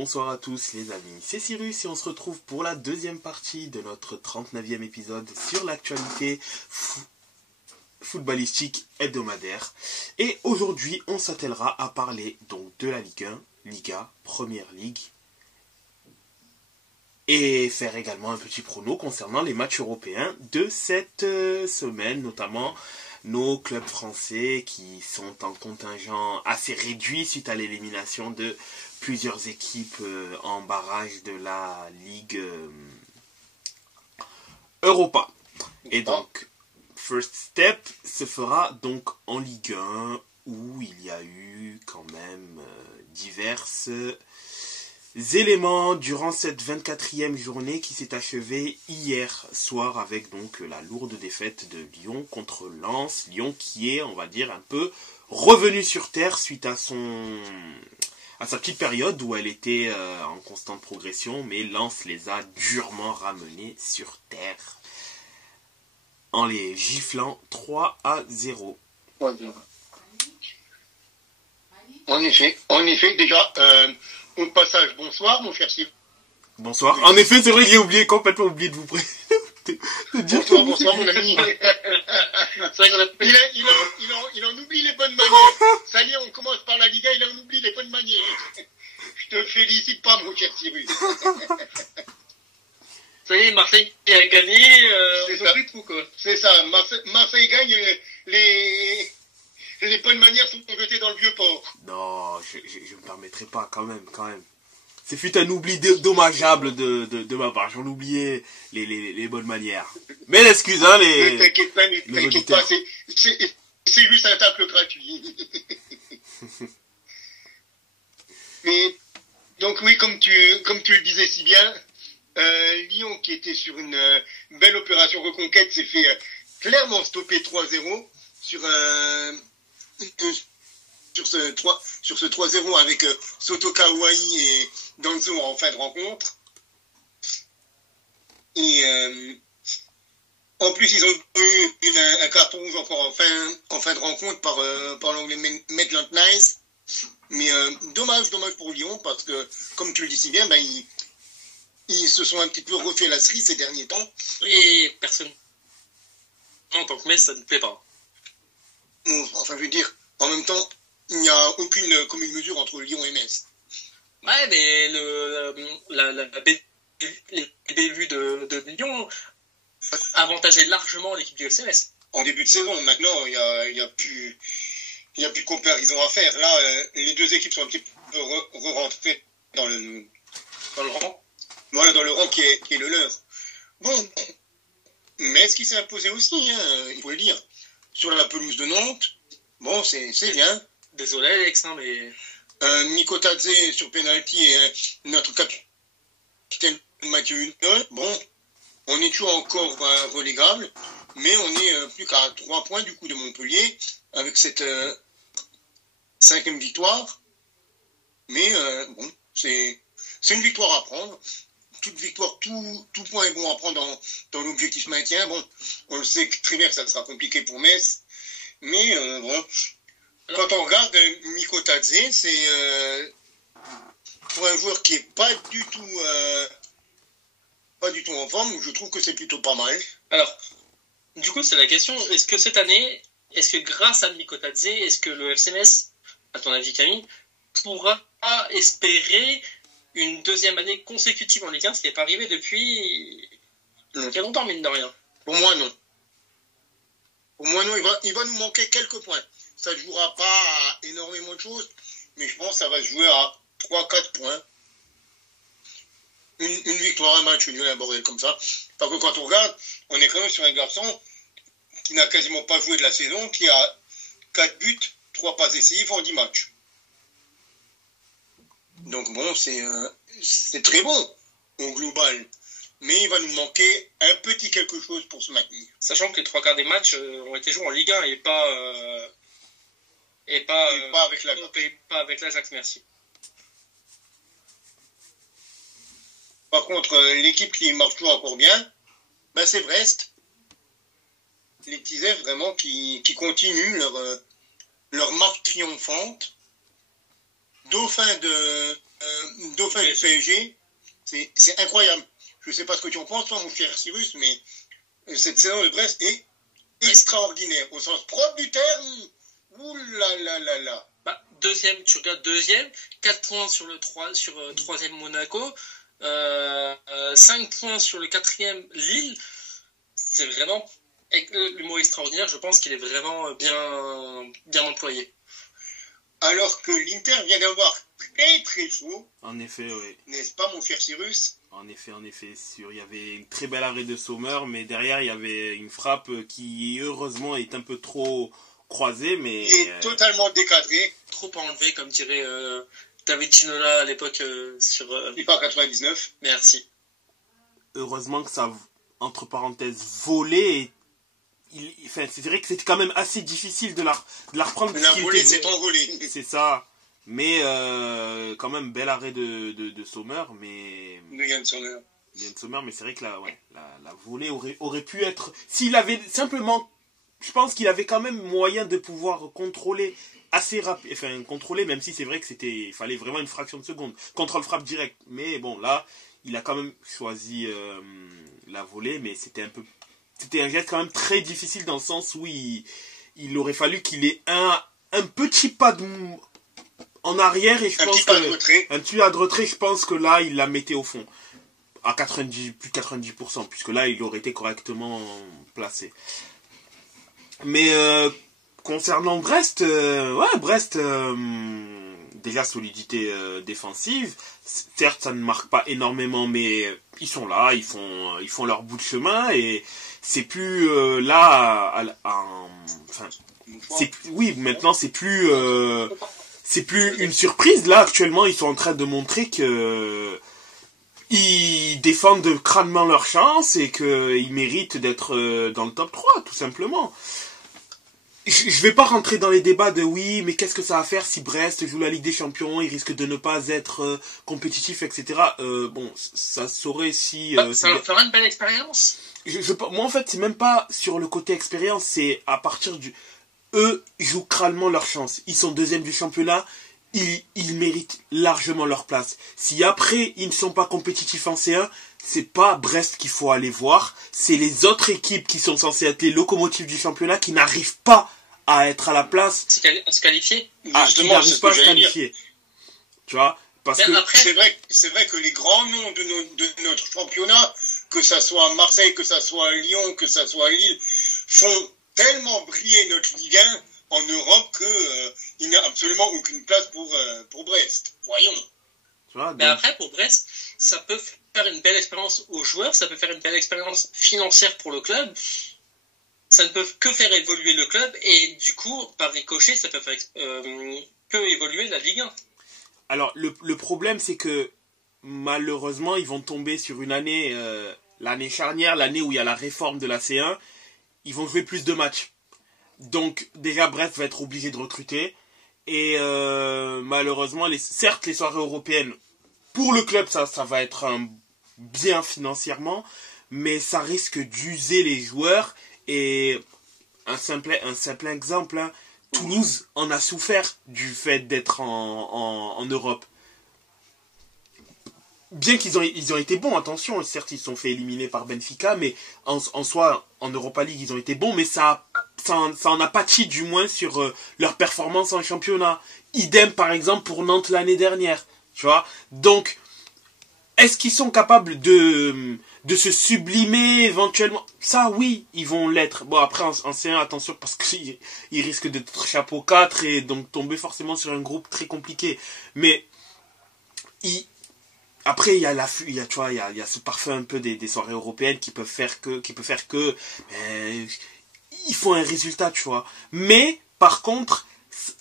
bonsoir à tous les amis, c'est Cyrus et on se retrouve pour la deuxième partie de notre 39e épisode sur l'actualité footballistique hebdomadaire. Et aujourd'hui on s'attellera à parler donc de la Ligue 1, Liga, Première Ligue, et faire également un petit prono concernant les matchs européens de cette semaine, notamment nos clubs français qui sont en contingent assez réduit suite à l'élimination de plusieurs équipes en barrage de la Ligue Europa. Et donc, First Step se fera donc en Ligue 1 où il y a eu quand même diverses éléments durant cette 24e journée qui s'est achevée hier soir avec donc la lourde défaite de Lyon contre Lens. Lyon qui est, on va dire, un peu revenu sur terre suite à sa petite période où elle était en constante progression, mais Lens les a durement ramenés sur terre en les giflant 3-0. En effet, déjà, au passage, bonsoir, mon cher Cyril. Bonsoir. En effet, c'est vrai, j'ai complètement oublié de vous présenter. Bonsoir, mon ami. Il en oublie les bonnes manières. Ça y est, on commence par la Liga, il en oublie les bonnes manières. Je te félicite pas, mon cher Cyrus. Ça y est, Marseille a gagné, on n'a plus trop, quoi. C'est ça, Marseille gagne, les bonnes manières sont jetées dans le vieux port. Non, je me permettrai pas, quand même. C'est fut un oubli dommageable de ma part. J'en oubliais les bonnes manières. Mais l'excuse, hein, Ne t'inquiète pas, c'est juste un tacle gratuit. Mais, donc oui, comme tu le disais si bien, Lyon, qui était sur une belle opération reconquête, s'est fait clairement stopper 3-0 sur ce 3-0 avec Soto Kawai et Danzo en fin de rencontre. Et en plus, ils ont eu un carton rouge encore en fin de rencontre par l'anglais Maitland Nice. Mais dommage pour Lyon, parce que, comme tu le dis si bien, ils se sont un petit peu refait la cerise ces derniers temps. Et personne. En tant que Metz, ça ne plaît pas. Bon, enfin, je veux dire, en même temps, il n'y a aucune commune mesure entre Lyon et Metz. Ouais, mais les débuts de Lyon avantageaient largement l'équipe du LCMS. En début de saison, maintenant, il y a plus de comparaison à faire. Là, les deux équipes sont un petit peu re-rentrées dans le rang. Voilà, dans le rang qui est le leur. Bon, Metz qui s'est imposé aussi, hein, il faut le dire. Sur la pelouse de Nantes, bon, c'est bien. Désolé, Alex, hein, mais... Mikotadze sur penalty et notre capitaine Mathieu Hulot. Bon, on est toujours encore relégable, mais on est plus qu'à 3 points du coup de Montpellier avec cette 5e victoire. Mais bon, c'est une victoire à prendre. Toute victoire, tout point est bon à prendre dans l'objectif maintien. Bon, on le sait très bien que ça sera compliqué pour Metz, mais bon... Quand on regarde Mikotadze, c'est pour un joueur qui est pas du tout en forme, je trouve que c'est plutôt pas mal. Alors, du coup, c'est la question, est-ce que cette année, grâce à Mikotadze, est-ce que le FCMS, à ton avis Camille, pourra espérer une deuxième année consécutive en Ligue 1, ce qui n'est pas arrivé depuis il y a longtemps, mine de rien? Pour moi, non. Il va nous manquer quelques points. Ça ne jouera pas à énormément de choses, mais je pense que ça va se jouer à 3-4 points. Une victoire, un match nul, un bordel comme ça. Parce que quand on regarde, on est quand même sur un garçon qui n'a quasiment pas joué de la saison, qui a 4 buts, 3 passes décisives en 10 matchs. Donc bon, c'est très bon au global. Mais il va nous manquer un petit quelque chose pour se maintenir. Sachant que les 3 quarts des matchs ont été joués en Ligue 1 et pas avec l'Ajax, merci. Par contre, l'équipe qui marche toujours encore bien, c'est Brest. Les Tisets vraiment qui continuent leur marque triomphante. Dauphin dauphin du PSG, c'est incroyable. Je ne sais pas ce que tu en penses, toi, mon cher Cyrus, mais cette saison de Brest est extraordinaire. Au sens propre du terme, ouh là là là là. Bah, tu regardes deuxième, 4 points sur le troisième Monaco, 5 points sur le quatrième Lille. C'est vraiment le mot extraordinaire, je pense qu'il est vraiment bien employé. Alors que l'Inter vient d'avoir très très chaud. En effet, oui. N'est-ce pas, mon cher Cyrus? En effet, sûr. Il y avait une très belle arrêt de Sommer, mais derrière, il y avait une frappe qui, heureusement, est un peu trop croisée, mais... Et totalement décadrée. Trop enlevé, comme dirait David Ginola à l'époque sur... FIFA 99. Merci. Heureusement que ça, entre parenthèses, volé. Enfin, c'est vrai que c'était quand même assez difficile de la reprendre. La volée s'est envolée. C'est ça. Mais quand même, bel arrêt de Sommer, mais... De Yann Sommer. Mais c'est vrai que la volée aurait pu être... S'il avait simplement... Je pense qu'il avait quand même moyen de pouvoir contrôler assez rapide. Enfin, contrôler, même si c'est vrai que il fallait vraiment une fraction de seconde. Contrôle frappe direct. Mais bon, là, il a quand même choisi la volée, mais c'était un geste quand même très difficile dans le sens où il aurait fallu qu'il ait un petit pas en arrière, et je pense que un petit pas de retrait, je pense que là il la mettait au fond à 90, plus de 90%, puisque là il aurait été correctement placé. Mais concernant Brest, Brest, déjà solidité défensive. Certes, ça ne marque pas énormément, mais ils sont là, ils font leur bout de chemin, et c'est plus maintenant c'est plus une surprise. Là, actuellement, ils sont en train de montrer que ils défendent crânement leur chance et qu'ils méritent d'être dans le top 3, tout simplement. Je vais pas rentrer dans les débats de oui, mais qu'est-ce que ça va faire si Brest joue la Ligue des Champions, il risque de ne pas être compétitif, etc. Bon, ça saurait si... ça leur fera une belle expérience. Moi, en fait, c'est même pas sur le côté expérience, c'est à partir du... Eux jouent crânement leur chance. Ils sont deuxième du championnat, ils méritent largement leur place. Si après, ils ne sont pas compétitifs en C1, c'est pas Brest qu'il faut aller voir, c'est les autres équipes qui sont censées être les locomotives du championnat qui n'arrivent pas à être à la place. À se qualifier. Qui n'arrivent pas à se qualifier. Tu vois, parce que... Après... C'est vrai que les grands noms de notre championnat, que ça soit Marseille, que ça soit Lyon, que ça soit Lille, font tellement briller notre Ligue 1 en Europe qu'il n'y a absolument aucune place pour Brest. Voyons. Tu vois, donc... Mais après, pour Brest, ça peut faire une belle expérience aux joueurs, ça peut faire une belle expérience financière pour le club. Ça ne peut que faire évoluer le club, et du coup, par ricochet, ça peut faire évoluer la Ligue 1. Alors, le problème, c'est que malheureusement, ils vont tomber sur une année, l'année charnière, l'année où il y a la réforme de la C1. Ils vont jouer plus de matchs. Donc, déjà, Brest va être obligé de recruter. Et malheureusement, certes, les soirées européennes, pour le club, ça va être bien financièrement, mais ça risque d'user les joueurs. Et un simple exemple, hein, Toulouse en a souffert du fait d'être en Europe. Bien qu'ils ont été bons, attention, certes ils se sont fait éliminer par Benfica, mais en soi, en Europa League, ils ont été bons, mais ça en a pâti du moins sur leur performance en championnat. Idem par exemple pour Nantes l'année dernière, tu vois. Donc, est-ce qu'ils sont capables de se sublimer éventuellement? Ça, oui, ils vont l'être. Bon, après, en C1, attention, parce qu'ils risquent d'être chapeau 4 et donc tomber forcément sur un groupe très compliqué. Mais, après, il y a ce parfum un peu des soirées européennes qui peut faire que il faut un résultat, tu vois. Mais, par contre,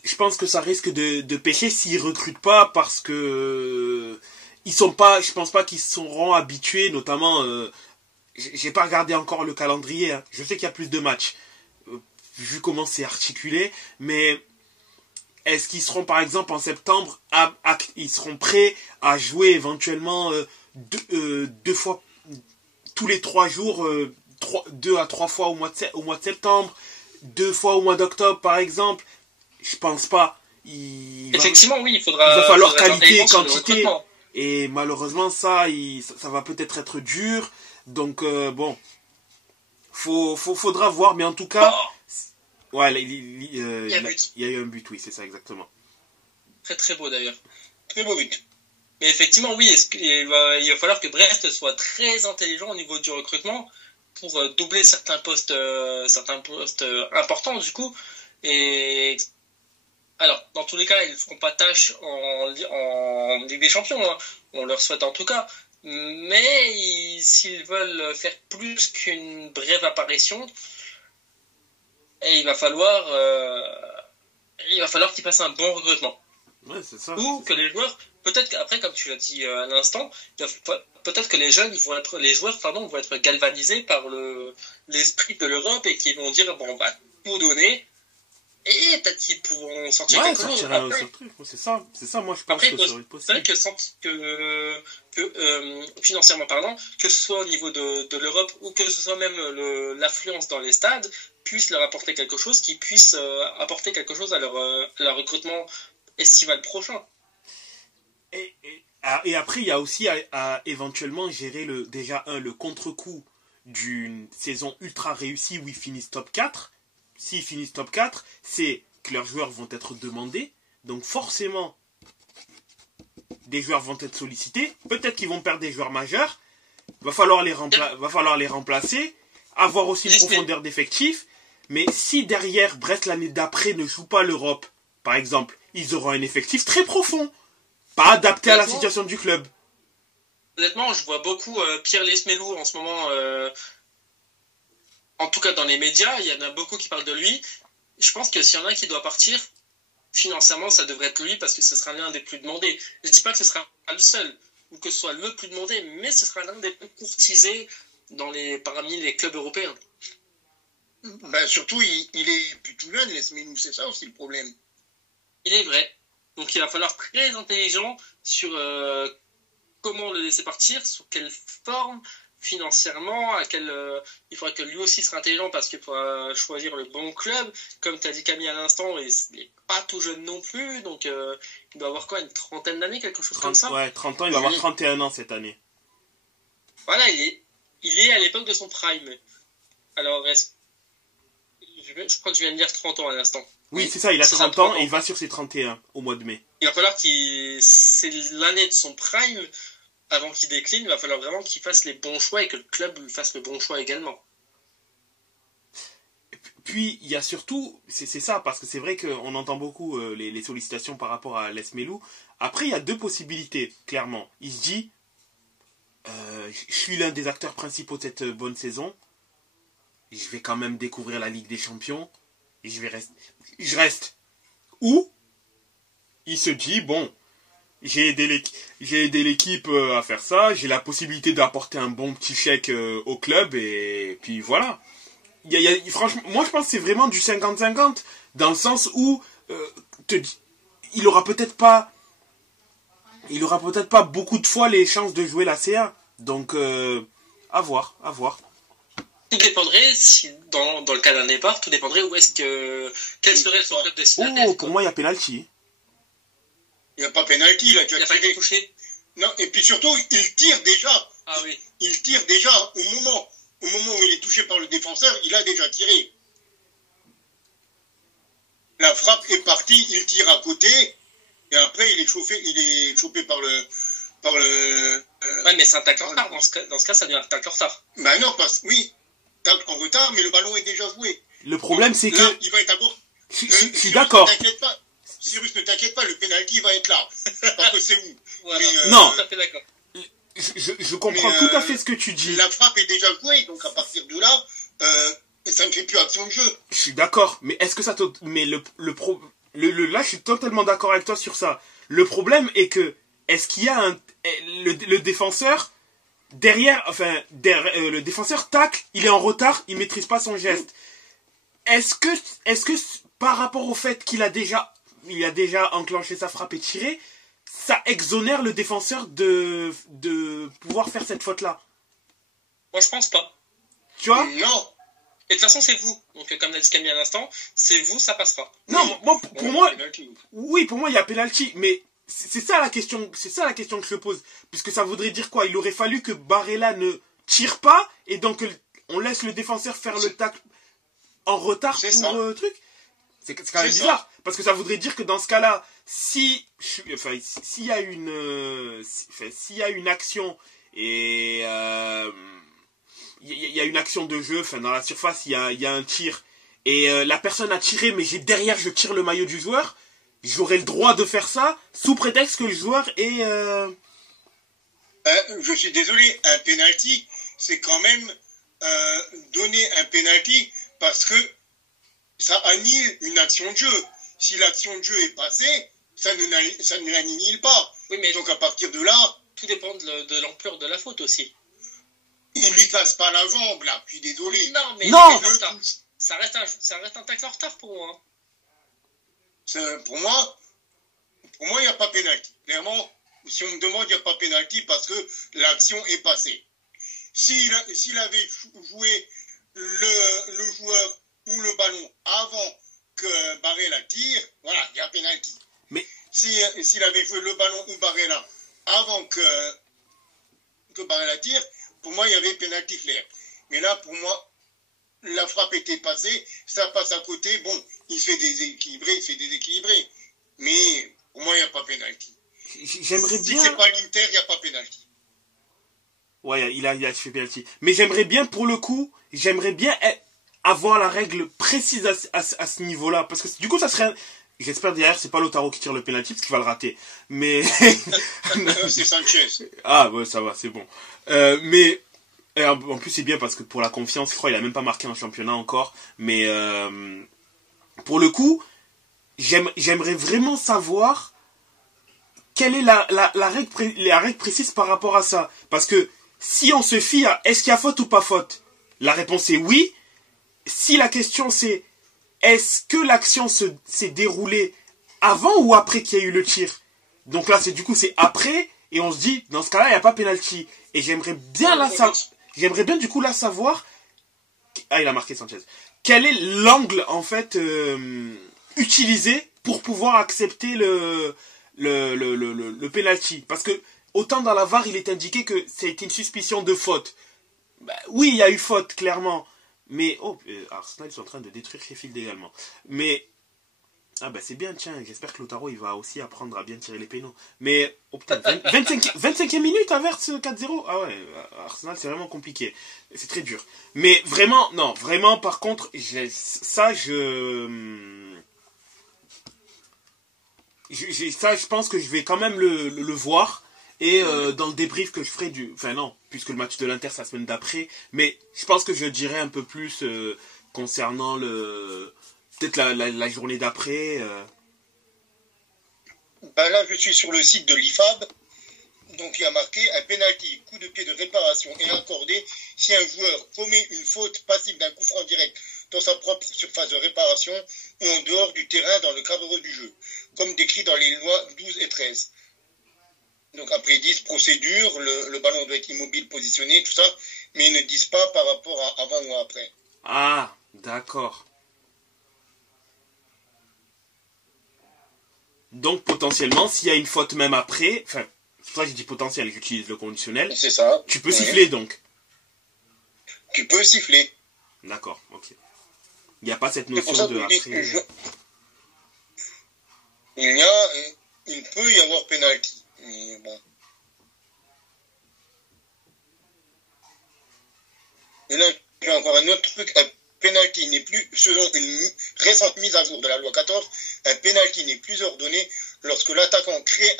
je pense que ça risque de pêcher s'ils recrutent pas, parce que je pense pas qu'ils seront habitués, notamment, j'ai pas regardé encore le calendrier, hein. Je sais qu'il y a plus de matchs, vu comment c'est articulé, mais est-ce qu'ils seront par exemple en septembre, ils seront prêts à jouer éventuellement deux fois, tous les 3 jours, 2 à 3 fois au mois de septembre, 2 fois au mois d'octobre par exemple? Je pense pas. Effectivement, oui, il va falloir qualité et sur le quantité. recrutement. Et malheureusement, ça va peut-être être dur. Donc, bon, faudra voir. Mais en tout cas, ouais, il y a eu un but, oui, c'est ça, exactement. Très très beau d'ailleurs. Très beau but. Mais effectivement, oui, il va falloir que Brest soit très intelligent au niveau du recrutement pour doubler certains postes importants du coup. Et alors, dans tous les cas, ils ne feront pas tâche en Ligue des Champions, hein. On leur souhaite en tout cas. Mais s'ils veulent faire plus qu'une brève apparition, il va falloir qu'ils fassent un bon recrutement. Ouais, c'est ça. Ou que les joueurs, peut-être qu'après, comme tu l'as dit à l'instant, peut-être que les joueurs vont être galvanisés par l'esprit de l'Europe et qu'ils vont dire, bon, on va tout donner. Et peut-être qu'ils pourront sortir quelque chose. C'est ça, moi je pense que ça serait possible. Financièrement parlant, que ce soit au niveau de l'Europe ou que ce soit même l'affluence dans les stades, puisse leur apporter quelque chose, qui puisse apporter quelque chose à leur recrutement estival prochain. Et après, il y a aussi à éventuellement gérer le contre-coup d'une saison ultra réussie où ils finissent top 4. S'ils finissent top 4, c'est que leurs joueurs vont être demandés. Donc forcément, des joueurs vont être sollicités. Peut-être qu'ils vont perdre des joueurs majeurs. Va falloir les remplacer. Avoir aussi une profondeur d'effectifs. Mais si derrière, Brest l'année d'après ne joue pas l'Europe, par exemple, ils auront un effectif très profond. Pas adapté à la situation du club. Honnêtement, je vois beaucoup Pierre Lesmelou en ce moment... En tout cas, dans les médias, il y en a beaucoup qui parlent de lui. Je pense que s'il y en a un qui doit partir, financièrement, ça devrait être lui parce que ce sera l'un des plus demandés. Je ne dis pas que ce sera le seul ou que ce soit le plus demandé, mais ce sera l'un des plus courtisés parmi les clubs européens. Ben, surtout, il est plus tout jeune, Lesmelou, c'est ça aussi le problème. Il est vrai. Donc il va falloir être très intelligent sur comment le laisser partir, sous quelle forme, financièrement, il faudra que lui aussi sera intelligent parce qu'il faudra choisir le bon club. Comme tu as dit Camille à l'instant, il n'est pas tout jeune non plus, donc il doit avoir quoi, une trentaine d'années, quelque chose comme ça. Ouais, 30 ans, il va avoir 31 ans cette année. Voilà, il est à l'époque de son prime. Alors, je crois que je viens de dire 30 ans à l'instant. Oui, c'est ça, il a 30 ans et il va sur ses 31 au mois de mai. Il va falloir c'est l'année de son prime. Avant qu'il décline, il va falloir vraiment qu'il fasse les bons choix et que le club fasse le bon choix également. Puis, il y a surtout, c'est ça, parce que c'est vrai qu'on entend beaucoup les sollicitations par rapport à Lesmelou. Après, il y a deux possibilités, clairement. Il se dit, je suis l'un des acteurs principaux de cette bonne saison, je vais quand même découvrir la Ligue des Champions, et je reste. Ou, il se dit, bon, j'ai aidé l'équipe à faire ça, j'ai la possibilité d'apporter un bon petit chèque au club, et puis voilà. Franchement, moi je pense que c'est vraiment du 50-50, dans le sens où il aura peut-être pas beaucoup de fois les chances de jouer la C1. Donc, à voir. Tout dépendrait, si dans le cas d'un départ, tout dépendrait quel serait son club destinataire. Oh, pour moi il y a penalty. Il n'y a pas pénalty, là, tu as pas été touché. Non, et puis surtout, il tire déjà. Ah oui. Il tire déjà au moment où il est touché par le défenseur, il a déjà tiré. La frappe est partie, il tire à côté, et après il est chopé par le. Ouais, mais c'est un tacle en retard. Dans ce cas, ça devient un tacle en retard. Ben non, oui, tacle en retard, mais le ballon est déjà joué. Le problème, c'est là, que. Il va être à gauche. Je suis d'accord. Cyrus, ne t'inquiète pas, le penalty va être là. Parce que c'est vous. Voilà. Mais, non. Tout à fait d'accord. Je comprends tout à fait ce que tu dis. La frappe est déjà jouée, donc à partir de là, ça ne fait plus action de jeu. Je suis d'accord, mais est-ce que ça te... Mais là, je suis totalement d'accord avec toi sur ça. Le problème est que, est-ce qu'il y a le défenseur, le défenseur tacle, il est en retard, il maîtrise pas son geste. Est-ce que par rapport au fait qu'il a déjà enclenché sa frappe et tiré, ça exonère le défenseur de pouvoir faire cette faute-là? Moi, je pense pas. Tu vois? Non. Et de toute façon, c'est vous. Donc, comme l'a dit Camille à l'instant, c'est vous, ça passera. Non, moi, pour moi, penalty. oui, pour moi, il y a penalty, mais c'est ça la question que je pose. Puisque ça voudrait dire quoi? Il aurait fallu que Barella ne tire pas, et donc on laisse le défenseur faire le tacle en retard C'est pour ça. truc. C'est quand même C'est bizarre. ça. Parce que ça voudrait dire que dans ce cas-là, s'il y a s'il y a une action et il y a une action de jeu, enfin dans la surface, il y a un tir et la personne a tiré, mais derrière je tire le maillot du joueur, j'aurais le droit de faire ça sous prétexte que le joueur est Je suis désolé, un penalty, c'est quand même donner un penalty parce que ça annule une action de jeu. Si l'action de jeu est passée, ça ne l'annihile pas. Oui, mais Donc à partir de là, tout dépend de l'ampleur de la faute aussi. il lui casse pas la jambe là. Je suis désolé. Non, mais Non. ça reste un tacle en retard pour moi. Pour moi, il n'y a pas pénalty. Clairement, si on me demande, il n'y a pas pénalty parce que l'action est passée. S'il avait joué le joueur ou le ballon avant que Barella tire, voilà, il y a pénalty. Mais s'il avait joué le ballon ou Barella avant que Barella tire, pour moi, il y avait pénalty clair. Mais là, pour moi, la frappe était passée, ça passe à côté, bon, il se fait déséquilibrer. Mais pour moi, il n'y a pas pénalty. j'aimerais Si bien. c'est pas l'Inter, il n'y a pas pénalty. Ouais, il a fait penalty. Mais j'aimerais bien, pour le coup, avoir la règle précise à ce niveau-là. Parce que du coup, ça serait... J'espère derrière, c'est pas Lautaro qui tire le penalty, parce qu'il va le rater. Mais... C'est Sanchez. Ah, ouais, ça va, c'est bon. Mais... En plus, c'est bien parce que pour la confiance, je crois, il a même pas marqué en championnat encore. Mais... pour le coup, j'aimerais vraiment savoir... Quelle est la règle précise par rapport à ça? Parce que si on se fie à est-ce qu'il y a faute ou pas faute, la réponse est oui. Si la question c'est est-ce que l'action s'est déroulée avant ou après qu'il y ait eu le tir, donc là c'est après et on se dit dans ce cas-là il n'y a pas pénalty. Et j'aimerais bien du coup là savoir, il a marqué Sanchez, quel est l'angle en fait utilisé pour pouvoir accepter le penalty. Parce que autant dans la VAR il est indiqué que c'était une suspicion de faute. Bah, oui, il y a eu faute clairement, mais Arsenal ils sont en train de détruire Sheffield également. Mais c'est bien, tiens, j'espère que Lautaro il va aussi apprendre à bien tirer les pénaux. Mais 25e minute à Verts 4-0. Ah ouais, Arsenal c'est vraiment compliqué. C'est très dur. Mais vraiment, non, vraiment par contre, je pense que je vais quand même le voir. Et dans le débrief que je ferai Enfin non, puisque le match de l'Inter c'est la semaine d'après. Mais je pense que je dirai un peu plus concernant peut-être la journée d'après. Ben là, je suis sur le site de l'IFAB. Donc il y a marqué un penalty, coup de pied de réparation est accordé si un joueur commet une faute passive d'un coup franc direct dans sa propre surface de réparation ou en dehors du terrain dans le cadre du jeu, comme décrit dans les lois 12 et 13. Donc après ils disent procédure, le ballon doit être immobile, positionné, tout ça, mais ils ne disent pas par rapport à avant ou après. Ah, d'accord. Donc potentiellement, s'il y a une faute même après, enfin, c'est pour ça que je dis potentiel, j'utilise le conditionnel. C'est ça. Tu peux siffler donc. Tu peux siffler. D'accord, ok. Il n'y a pas cette notion de après. Il peut y avoir penalty. Mais bon. Et là, j'ai encore un autre truc. Un penalty n'est plus, selon une récente mise à jour de la loi 14, un penalty n'est plus ordonné lorsque l'attaquant crée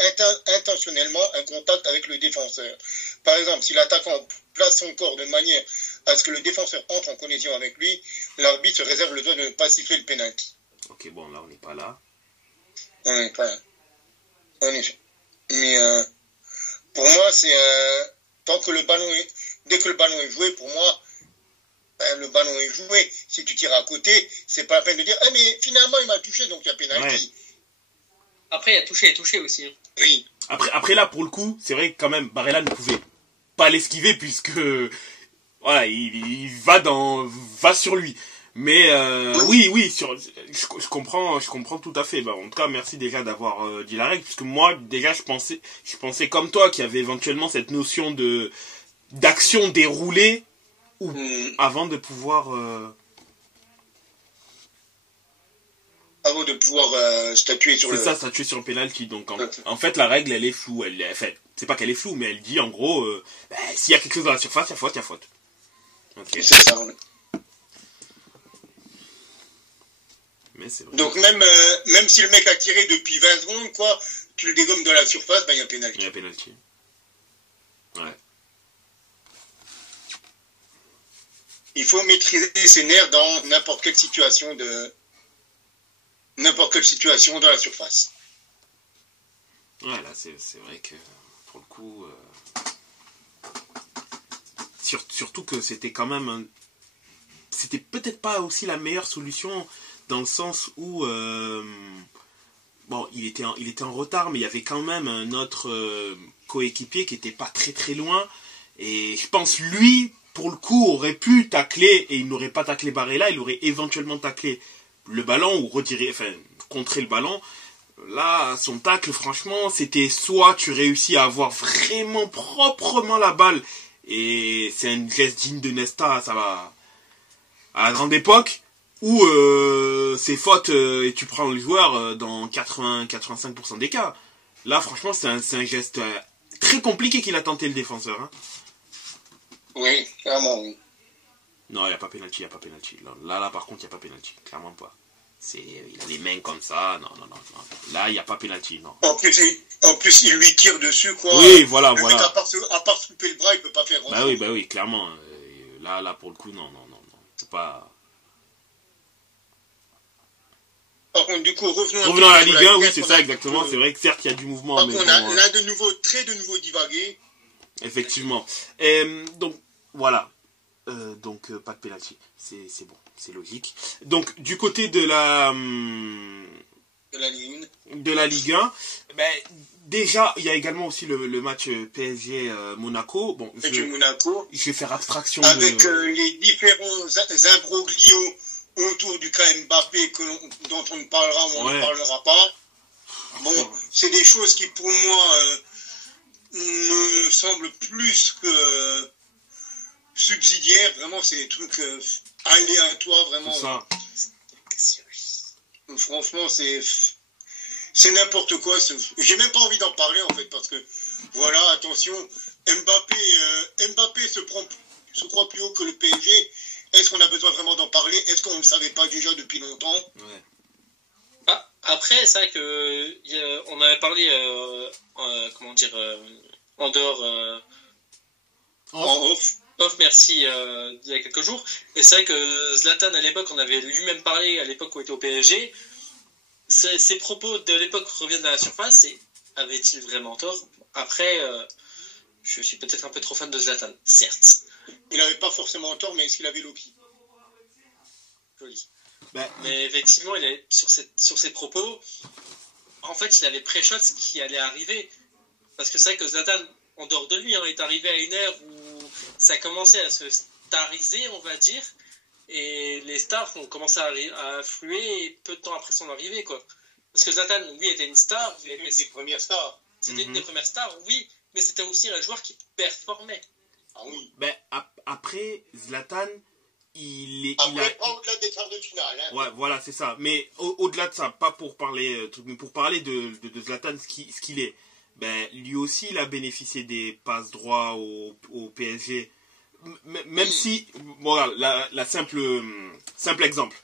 intentionnellement un contact avec le défenseur. Par exemple, si l'attaquant place son corps de manière à ce que le défenseur entre en collision avec lui, l'arbitre se réserve le droit de ne pas siffler le penalty. Ok, bon, là, on n'est pas là. On n'est pas là. En effet. Mais pour moi, c'est dès que le ballon est joué, pour moi, le ballon est joué. Si tu tires à côté, c'est pas la peine de dire mais finalement il m'a touché donc il y a pénalty. Ouais. Après il y a touché aussi. Oui. Après là pour le coup, c'est vrai que quand même Barella ne pouvait pas l'esquiver puisque voilà, il va sur lui. Mais oui, je comprends tout à fait. Bah, en tout cas, merci déjà d'avoir dit la règle, parce que moi déjà je pensais comme toi qu'il y avait éventuellement cette notion d'action déroulée ou avant de pouvoir statuer sur c'est ça, statuer sur le penalty. Donc en fait la règle elle est floue. Enfin, c'est pas qu'elle est floue, mais elle dit en gros s'il y a quelque chose dans la surface, il y a faute. Okay. C'est ça. Mais c'est vrai. Donc même si le mec a tiré depuis 20 secondes, quoi, tu le dégommes dans la surface, il y a pénalty. Il y a pénalty. Ouais. Il faut maîtriser ses nerfs dans n'importe quelle situation dans la surface. Ouais, là c'est vrai que pour le coup surtout que c'était quand même c'était peut-être pas aussi la meilleure solution dans le sens où bon, il était en retard, mais il y avait quand même un autre coéquipier qui était pas très très loin, et je pense lui pour le coup aurait pu tacler, et il n'aurait pas taclé Barella, il aurait éventuellement taclé le ballon ou contrer le ballon. Là, son tacle, franchement, c'était soit tu réussis à avoir vraiment proprement la balle, et c'est un geste digne de Nesta, ça va à la grande époque, ou c'est faute et tu prends le joueur dans 80-85% des cas. Là, franchement, c'est un geste très compliqué qu'il a tenté le défenseur. Hein. Oui, clairement, oui. Non, il n'y a pas pénalty, Là, par contre, il n'y a pas pénalty, clairement pas. Il a les mains comme ça, non. Là, il n'y a pas pénalty, non. En plus, il lui tire dessus, quoi. Oui, voilà. Mec, à part se couper le bras, il peut pas faire grand-chose. Bah oui, clairement. Là, pour le coup, non. C'est pas... Par contre, du coup, revenons à la Ligue 1, oui, c'est ça, exactement. C'est vrai que certes, il y a du mouvement. Par contre, on a de nouveau divagué. Effectivement. Donc, voilà. Donc, pas de pénalty. C'est bon, c'est logique. Donc, du côté de la Ligue 1, déjà, il y a également aussi le match PSG Monaco. Bon, je vais faire abstraction avec les différents imbroglios autour du cas Mbappé dont on ne parlera ou on ne parlera pas. Bon, c'est des choses qui pour moi me semblent plus que subsidiaires. Vraiment, c'est des trucs aléatoires, vraiment. C'est ça. Franchement, c'est n'importe quoi. J'ai même pas envie d'en parler en fait, parce que voilà, attention, Mbappé se croit plus haut que le PSG. Est-ce qu'on a besoin vraiment d'en parler? Est-ce qu'on ne le savait pas déjà depuis longtemps? Ouais. Après, c'est vrai que on avait parlé, en dehors, en off, merci, il y a quelques jours. Et c'est vrai que Zlatan, à l'époque, on avait lui-même parlé, à l'époque où il était au PSG. Ses propos de l'époque reviennent à la surface, et avait-il vraiment tort? Après, je suis peut-être un peu trop fan de Zlatan, certes. Il n'avait pas forcément tort, mais est-ce qu'il avait Loki? Joli. Mais effectivement, sur ses propos, en fait, il avait pré-shot ce qui allait arriver. Parce que c'est vrai que Zlatan, en dehors de lui, est arrivé à une ère où ça commençait à se stariser, on va dire, et les stars ont commencé à affluer peu de temps après son arrivée, quoi. Parce que Zlatan, lui, était une star. C'était une des premières stars. C'était une des premières stars, oui, mais c'était aussi un joueur qui performait. Ah oui. Après, Zlatan, pas au-delà des quarts de finale. Hein. Ouais, voilà, c'est ça. Mais au-delà de ça, pas pour parler mais pour parler de Zlatan, ce qu'il est. Lui aussi, il a bénéficié des passes droits au PSG. Même si, voilà, la simple exemple.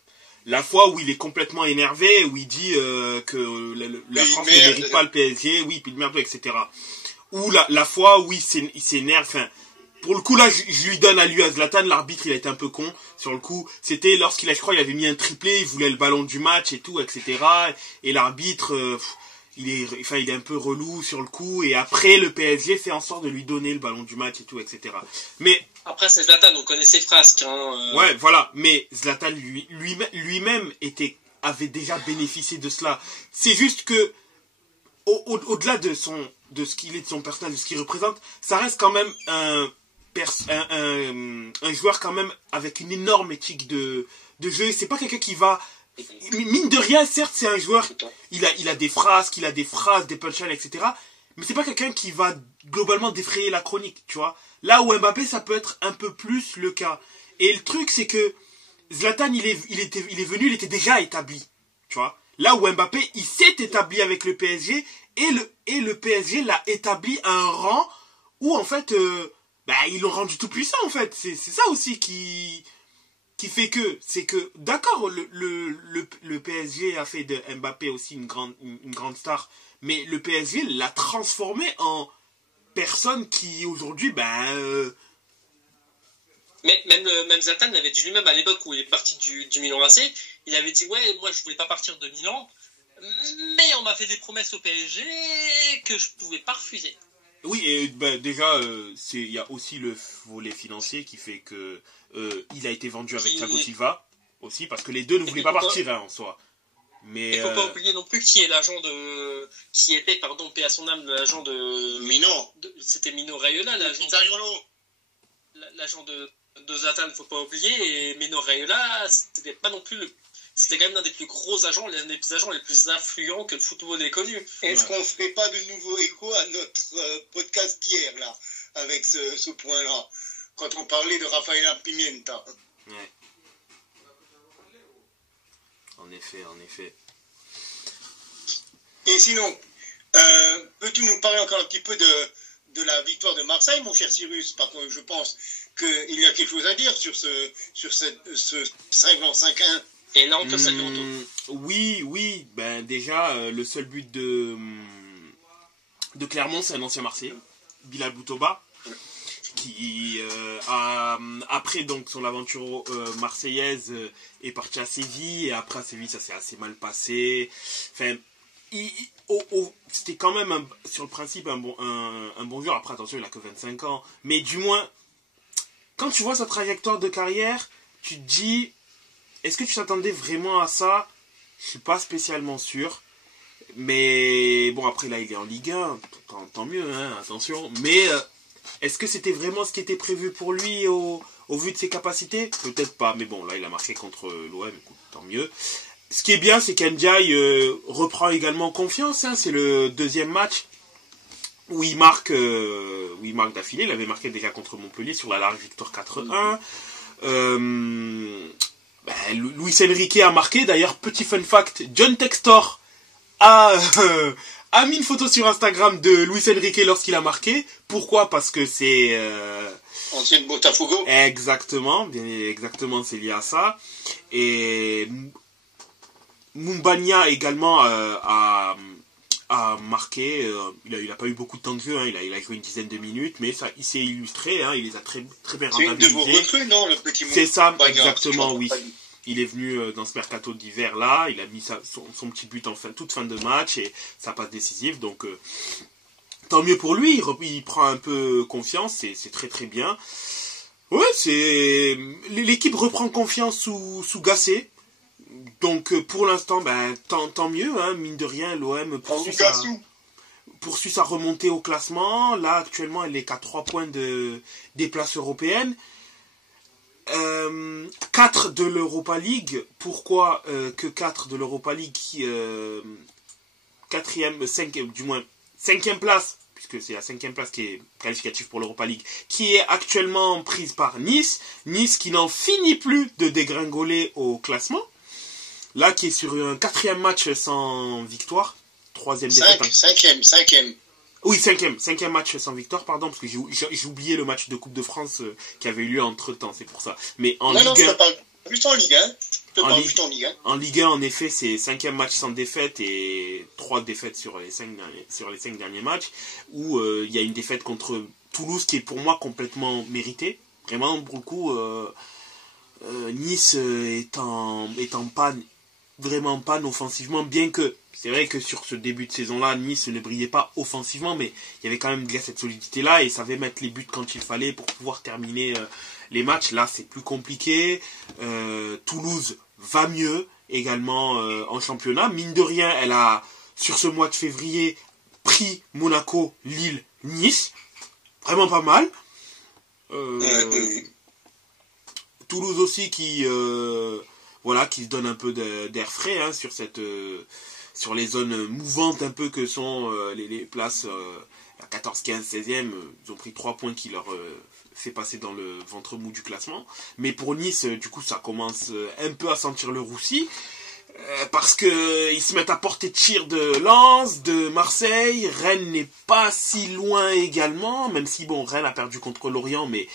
La fois où il est complètement énervé, où il dit que la France ne mérite pas le PSG, oui, puis merde, etc. Ou la fois où il s'énerve, enfin, pour le coup là, je lui donne à Zlatan, l'arbitre il a été un peu con sur le coup. C'était lorsqu'il je crois, il avait mis un triplé, il voulait le ballon du match et tout, etc. Et l'arbitre, il est un peu relou sur le coup. Et après, le PSG fait en sorte de lui donner le ballon du match et tout, etc. Mais après, c'est Zlatan, on connaît ses frasques. Ouais, voilà. Mais Zlatan lui-même avait déjà bénéficié de cela. C'est juste que au-delà de ce qu'il est, de son personnage, de ce qu'il représente, ça reste quand même un joueur quand même avec une énorme éthique de jeu. C'est pas quelqu'un qui va... Mine de rien, certes, c'est un joueur, il a des phrases, des punchlines, etc. Mais c'est pas quelqu'un qui va globalement défrayer la chronique, tu vois. Là où Mbappé, ça peut être un peu plus le cas. Et le truc, c'est que Zlatan, il est venu, il était déjà établi, tu vois. Là où Mbappé, il s'est établi avec le PSG, et le PSG l'a établi à un rang où, en fait, ils l'ont rendu tout puissant, en fait. C'est ça aussi qui fait que, c'est que, d'accord, le PSG a fait de Mbappé aussi une grande star, mais le PSG l'a transformé en personne qui, aujourd'hui, Mais même Zlatan l'avait dit lui-même à l'époque où il est parti du Milan AC, il avait dit ouais, moi je voulais pas partir de Milan, mais on m'a fait des promesses au PSG que je pouvais pas refuser. Oui, et déjà, il y a aussi le volet financier qui fait que il a été vendu avec Thiago Silva aussi, parce que les deux ne voulaient pas partir en soi. Mais il faut pas oublier non plus qui était, paix à son âme, l'agent de Mino. C'était Mino Raiola, l'agent de Zlatan, faut pas oublier, et Mino Raiola, c'était pas non plus c'était quand même l'un des plus gros agents, l'un des agents les plus influents que le football ait connu. Est-ce qu'on ferait pas de nouveau écho à notre podcast d'hier, là, avec ce point-là, quand on parlait de Rafaela Pimienta? Ouais. En effet. Et sinon, peux-tu nous parler encore un petit peu de la victoire de Marseille, mon cher Cyrus? Parce que je pense qu'il y a quelque chose à dire sur ce 5-1. Et là, on peut saluer Oui. Déjà, le seul but de Clermont, c'est un ancien Marseillais, Bilal Boutoba, qui, après donc, son aventure marseillaise, est parti à Séville, et après à Séville, ça s'est assez mal passé. Enfin, c'était quand même, sur le principe, un bon joueur. Après, attention, il n'a que 25 ans. Mais du moins, quand tu vois sa trajectoire de carrière, tu te dis... Est-ce que tu t'attendais vraiment à ça? Je suis pas spécialement sûr. Mais bon, après là, il est en Ligue 1. Tant mieux, hein, attention. Mais est-ce que c'était vraiment ce qui était prévu pour lui au vu de ses capacités? Peut-être pas. Mais bon, là, il a marqué contre l'OM. Écoute, tant mieux. Ce qui est bien, c'est qu'Ndiaye reprend également confiance. Hein, c'est le deuxième match où il marque d'affilée. Il avait marqué déjà contre Montpellier sur la large victoire 4-1. Luis Enrique a marqué. D'ailleurs, petit fun fact, John Textor a mis une photo sur Instagram de Luis Enrique lorsqu'il a marqué. Pourquoi? Parce que c'est... ancien de Botafogo. Exactement, c'est lié à ça. Et Mumbagna également a marqué. Il a pas eu beaucoup de temps de jeu, hein, il a joué une dizaine de minutes, mais ça, il s'est illustré, hein, il les a très bien rentabilisés. C'est une de vos recrues, non, le petit C'est ça, exactement, oui. Il est venu dans ce mercato d'hiver là, il a mis son petit but en toute fin de match et sa passe décisive, donc tant mieux pour lui, il prend un peu confiance, c'est très très bien. Ouais, l'équipe reprend confiance sous Gasset. Donc pour l'instant, tant mieux, hein, mine de rien, l'OM poursuit sa remontée au classement. Là, actuellement, elle est qu'à 3 points des places européennes. 4 de l'Europa League. Pourquoi que 4 de l'Europa League? 5e place, puisque c'est la 5e place qui est qualificative pour l'Europa League, qui est actuellement prise par Nice. Nice qui n'en finit plus de dégringoler au classement. Là, qui est sur un 4e match sans victoire. 3e défaite. 5e. Oui, 5e match sans victoire, pardon, parce que j'ai oublié le match de Coupe de France qui avait eu lieu entre temps, c'est pour ça. Mais en Ligue 1. Non, je te parle juste en Ligue 1. En Ligue 1, en effet, c'est 5e match sans défaite et 3 défaites sur les 5 derniers matchs, où il y a une défaite contre Toulouse qui est pour moi complètement méritée. Vraiment, pour le coup, Nice est en panne. Vraiment panne offensivement, bien que c'est vrai que sur ce début de saison-là, Nice ne brillait pas offensivement, mais il y avait quand même cette solidité-là et savait mettre les buts quand il fallait pour pouvoir terminer les matchs. Là, c'est plus compliqué. Toulouse va mieux également en championnat. Mine de rien, elle a, sur ce mois de février, pris Monaco, Lille, Nice. Vraiment pas mal. Toulouse aussi qui se donne un peu d'air frais hein, sur les zones mouvantes un peu que sont les places à 14, 15, 16e. Ils ont pris 3 points qui leur fait passer dans le ventre mou du classement. Mais pour Nice, du coup, ça commence un peu à sentir le roussi. Parce que ils se mettent à portée de tir de Lens, de Marseille. Rennes n'est pas si loin également, même si bon, Rennes a perdu contre Lorient, mais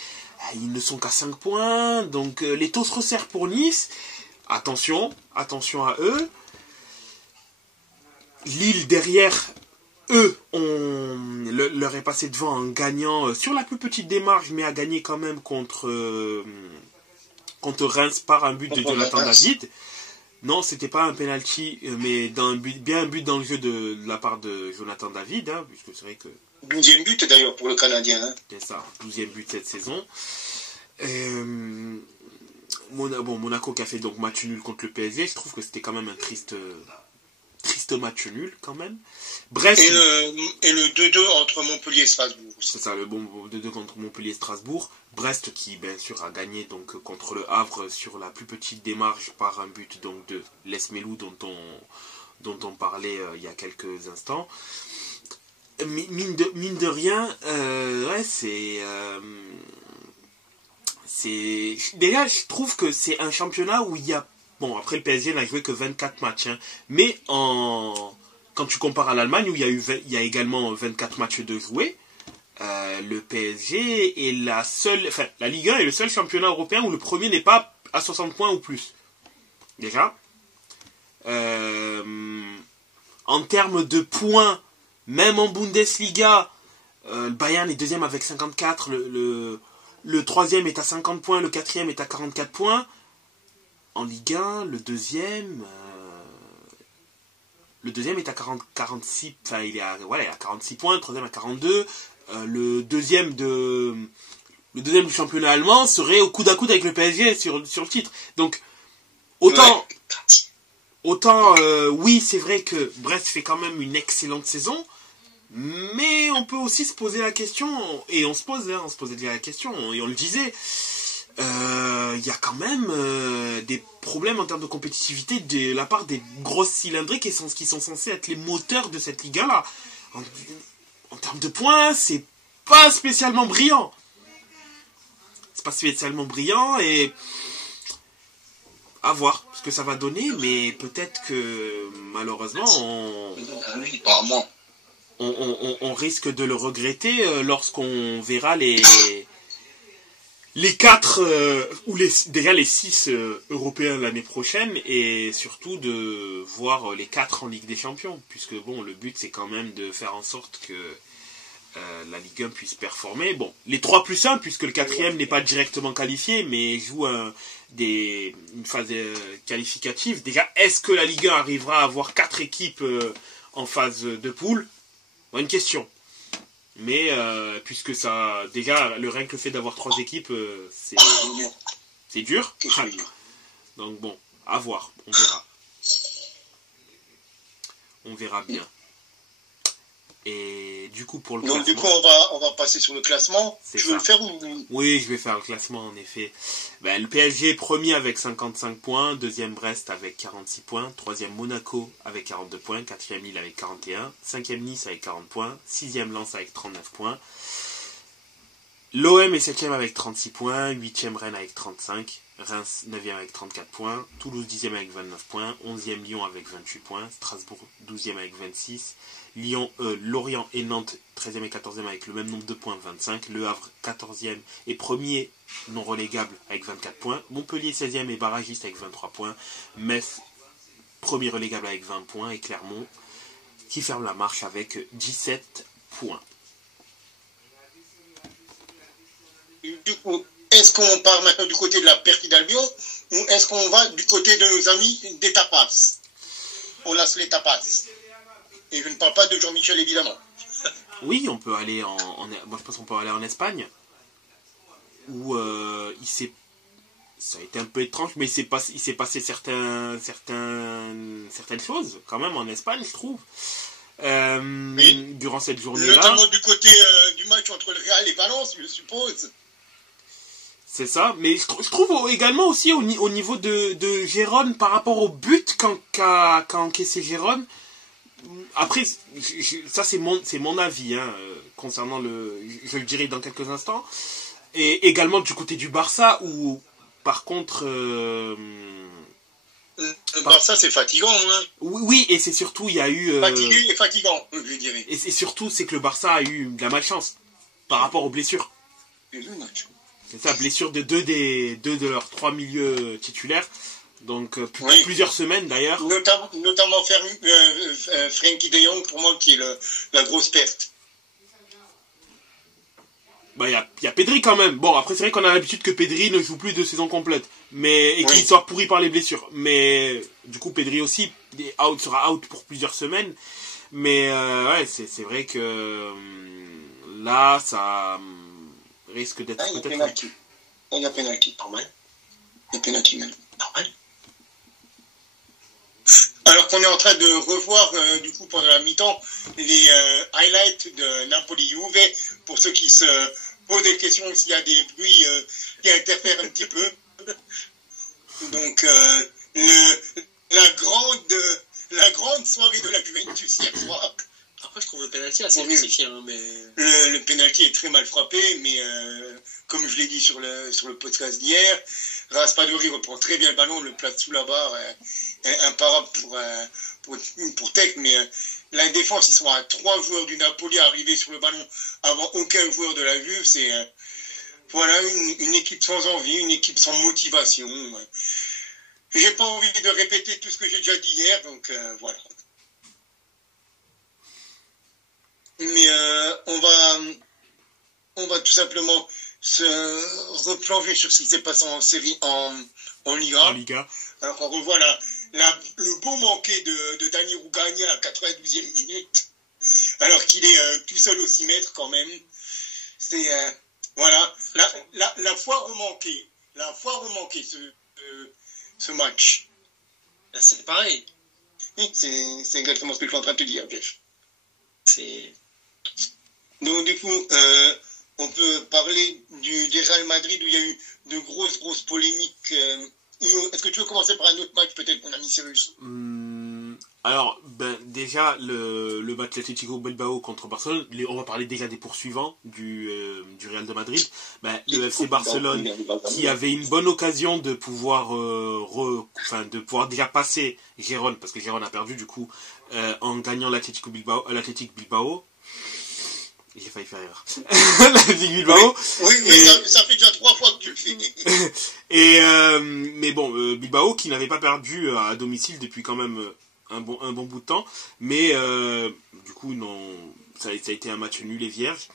ils ne sont qu'à 5 points. Donc les taux se resserrent pour Nice. Attention à eux. Lille derrière, eux, leur est passé devant en gagnant sur la plus petite démarche, mais a gagné quand même contre Reims par un but de Jonathan David. Non, c'était pas un penalty, mais bien un but dans le jeu de la part de Jonathan David, hein, puisque c'est vrai que... 12e but d'ailleurs pour le Canadien. Hein. C'est ça, 12e but cette saison. Monaco qui a fait donc match nul contre le PSG, je trouve que c'était quand même un triste match nul quand même. Brest. Et le 2-2 entre Montpellier et Strasbourg. C'est ça, le bon 2-2 contre Montpellier et Strasbourg. Brest qui bien sûr a gagné donc contre le Havre sur la plus petite démarche par un but donc de Lesmelou dont on parlait il y a quelques instants. Mine de rien, déjà je trouve que c'est un championnat où il y a bon après le PSG n'a joué que 24 matchs hein, mais quand tu compares à l'Allemagne où il y a également 24 matchs de joués. Le PSG est la Ligue 1 est le seul championnat européen où le premier n'est pas à 60 points ou plus. Déjà. En termes de points, même en Bundesliga, le Bayern est deuxième avec 54, le troisième est à 50 points, le quatrième est à 44 points. En Ligue 1, le deuxième est à 46, enfin il est à 46 points, le troisième à 42. Le deuxième du championnat allemand serait au coude à coude avec le PSG sur le titre. Donc autant oui c'est vrai que Brest fait quand même une excellente saison, mais on peut aussi se poser la question et on se posait déjà la question et on le disait. Il y a quand même des problèmes en termes de compétitivité de la part des grosses cylindriques qui sont censés être les moteurs de cette Ligue 1 là. En termes de points, c'est pas spécialement brillant. Et à voir ce que ça va donner, mais peut-être que malheureusement on risque de le regretter lorsqu'on verra les 4 ou déjà les 6 européens l'année prochaine et surtout de voir les 4 en Ligue des Champions puisque bon le but c'est quand même de faire en sorte que la Ligue 1 puisse performer. Bon, les 3+1 puisque le 4e n'est pas directement qualifié mais joue une phase qualificative. Déjà, est-ce que la Ligue 1 arrivera à avoir 4 équipes en phase de poule? Bonne question. Mais puisque ça, déjà, rien que le fait d'avoir 3 équipes, c'est dur. Donc bon, à voir, on verra bien. Et du coup pour le classement. Donc du coup on va passer sur le classement. Tu veux le faire ou... Oui, je vais faire le classement en effet. Le PSG est premier avec 55 points, deuxième Brest avec 46 points, troisième Monaco avec 42 points, quatrième Lille avec 41, cinquième Nice avec 40 points, sixième Lens avec 39 points. L'OM est 7ème avec 36 points, 8ème Rennes avec 35, Reims 9ème avec 34 points, Toulouse 10ème avec 29 points, 11ème Lyon avec 28 points, Strasbourg 12ème avec 26, Lorient et Nantes 13ème et 14ème avec le même nombre de points, 25, Le Havre 14ème et premier non relégable avec 24 points, Montpellier 16ème et barragiste avec 23 points, Metz premier relégable avec 20 points et Clermont qui ferme la marche avec 17 points. Du coup, est-ce qu'on part maintenant du côté de la Perpignan d'Albion ou est-ce qu'on va du côté de nos amis des tapas? On lance les tapas. Et je ne parle pas de Jean-Michel évidemment. Oui, on peut aller moi je pense qu'on peut aller en Espagne où ça a été un peu étrange, mais il s'est passé certaines choses quand même en Espagne, je trouve. Durant cette journée-là. Notamment du côté du match entre le Real et Valence, je suppose. C'est ça, mais je trouve également aussi au niveau de Gérone par rapport au but qu'a encaissé Gérone. Après, ça c'est mon avis hein, concernant je le dirai dans quelques instants. Et également du côté du Barça où par contre le Barça c'est fatigant hein. Oui, et c'est surtout il y a eu fatigué et fatigant, je dirais. Et surtout c'est que le Barça a eu de la malchance par rapport aux blessures. C'est ça, blessure de deux de leurs 3 milieux titulaires. Donc plusieurs semaines d'ailleurs. Notamment Frenkie de Jong pour moi qui est la grosse perte. Bah il y a Pedri quand même. Bon après c'est vrai qu'on a l'habitude que Pedri ne joue plus de saison complète, et qu'il soit pourri par les blessures. Mais du coup Pedri aussi sera out pour plusieurs semaines. Mais ouais c'est vrai que là ça risque d'être peut-être. Il y a penalty, normal. Il y a penalty même, normal. Alors qu'on est en train de revoir, du coup, pendant la mi-temps, les highlights de Napoli-Juve, pour ceux qui se posent des questions s'il y a des bruits qui interfèrent un petit peu. Donc, la grande soirée de la Juventus hier soir. Après, je trouve le penalty assez justifié, hein, mais... Le penalty est très mal frappé, mais comme je l'ai dit sur le podcast d'hier, Raspadori reprend très bien le ballon, le place sous la barre, imparable pour Tech, mais la défense, ils sont à 3 joueurs du Napoli arrivés sur le ballon avant aucun joueur de la Juve. C'est voilà une équipe sans envie, une équipe sans motivation. J'ai pas envie de répéter tout ce que j'ai déjà dit hier, donc voilà. Mais on va tout simplement se replonger sur ce qui s'est passé en série en Liga. Alors on revoit le beau manqué de Dani Rugani à la 92e minute, alors qu'il est tout seul au 6 mètres quand même. C'est voilà la foire remanquée ce match. C'est pareil. Oui, c'est exactement ce que je suis en train de te dire, Jeff. C'est... Donc du coup, on peut parler du Real Madrid où il y a eu de grosses polémiques. Est-ce que tu veux commencer par un autre match peut-être, mon ami Cyrus? Alors, déjà, le match Atlético Bilbao contre Barcelone, on va parler déjà des poursuivants du Real de Madrid. Le FC Barcelone qui avait une bonne occasion de pouvoir déjà passer Gérone, parce que Gérone a perdu du coup, en gagnant l'Athletic Bilbao. J'ai failli faire erreur. L'Athletic Bilbao. Oui, mais ça fait déjà 3 fois que tu le fais. Mais bon, Bilbao qui n'avait pas perdu à domicile depuis quand même un bon bout de temps. Mais du coup, non, ça a été un match nul et vierge.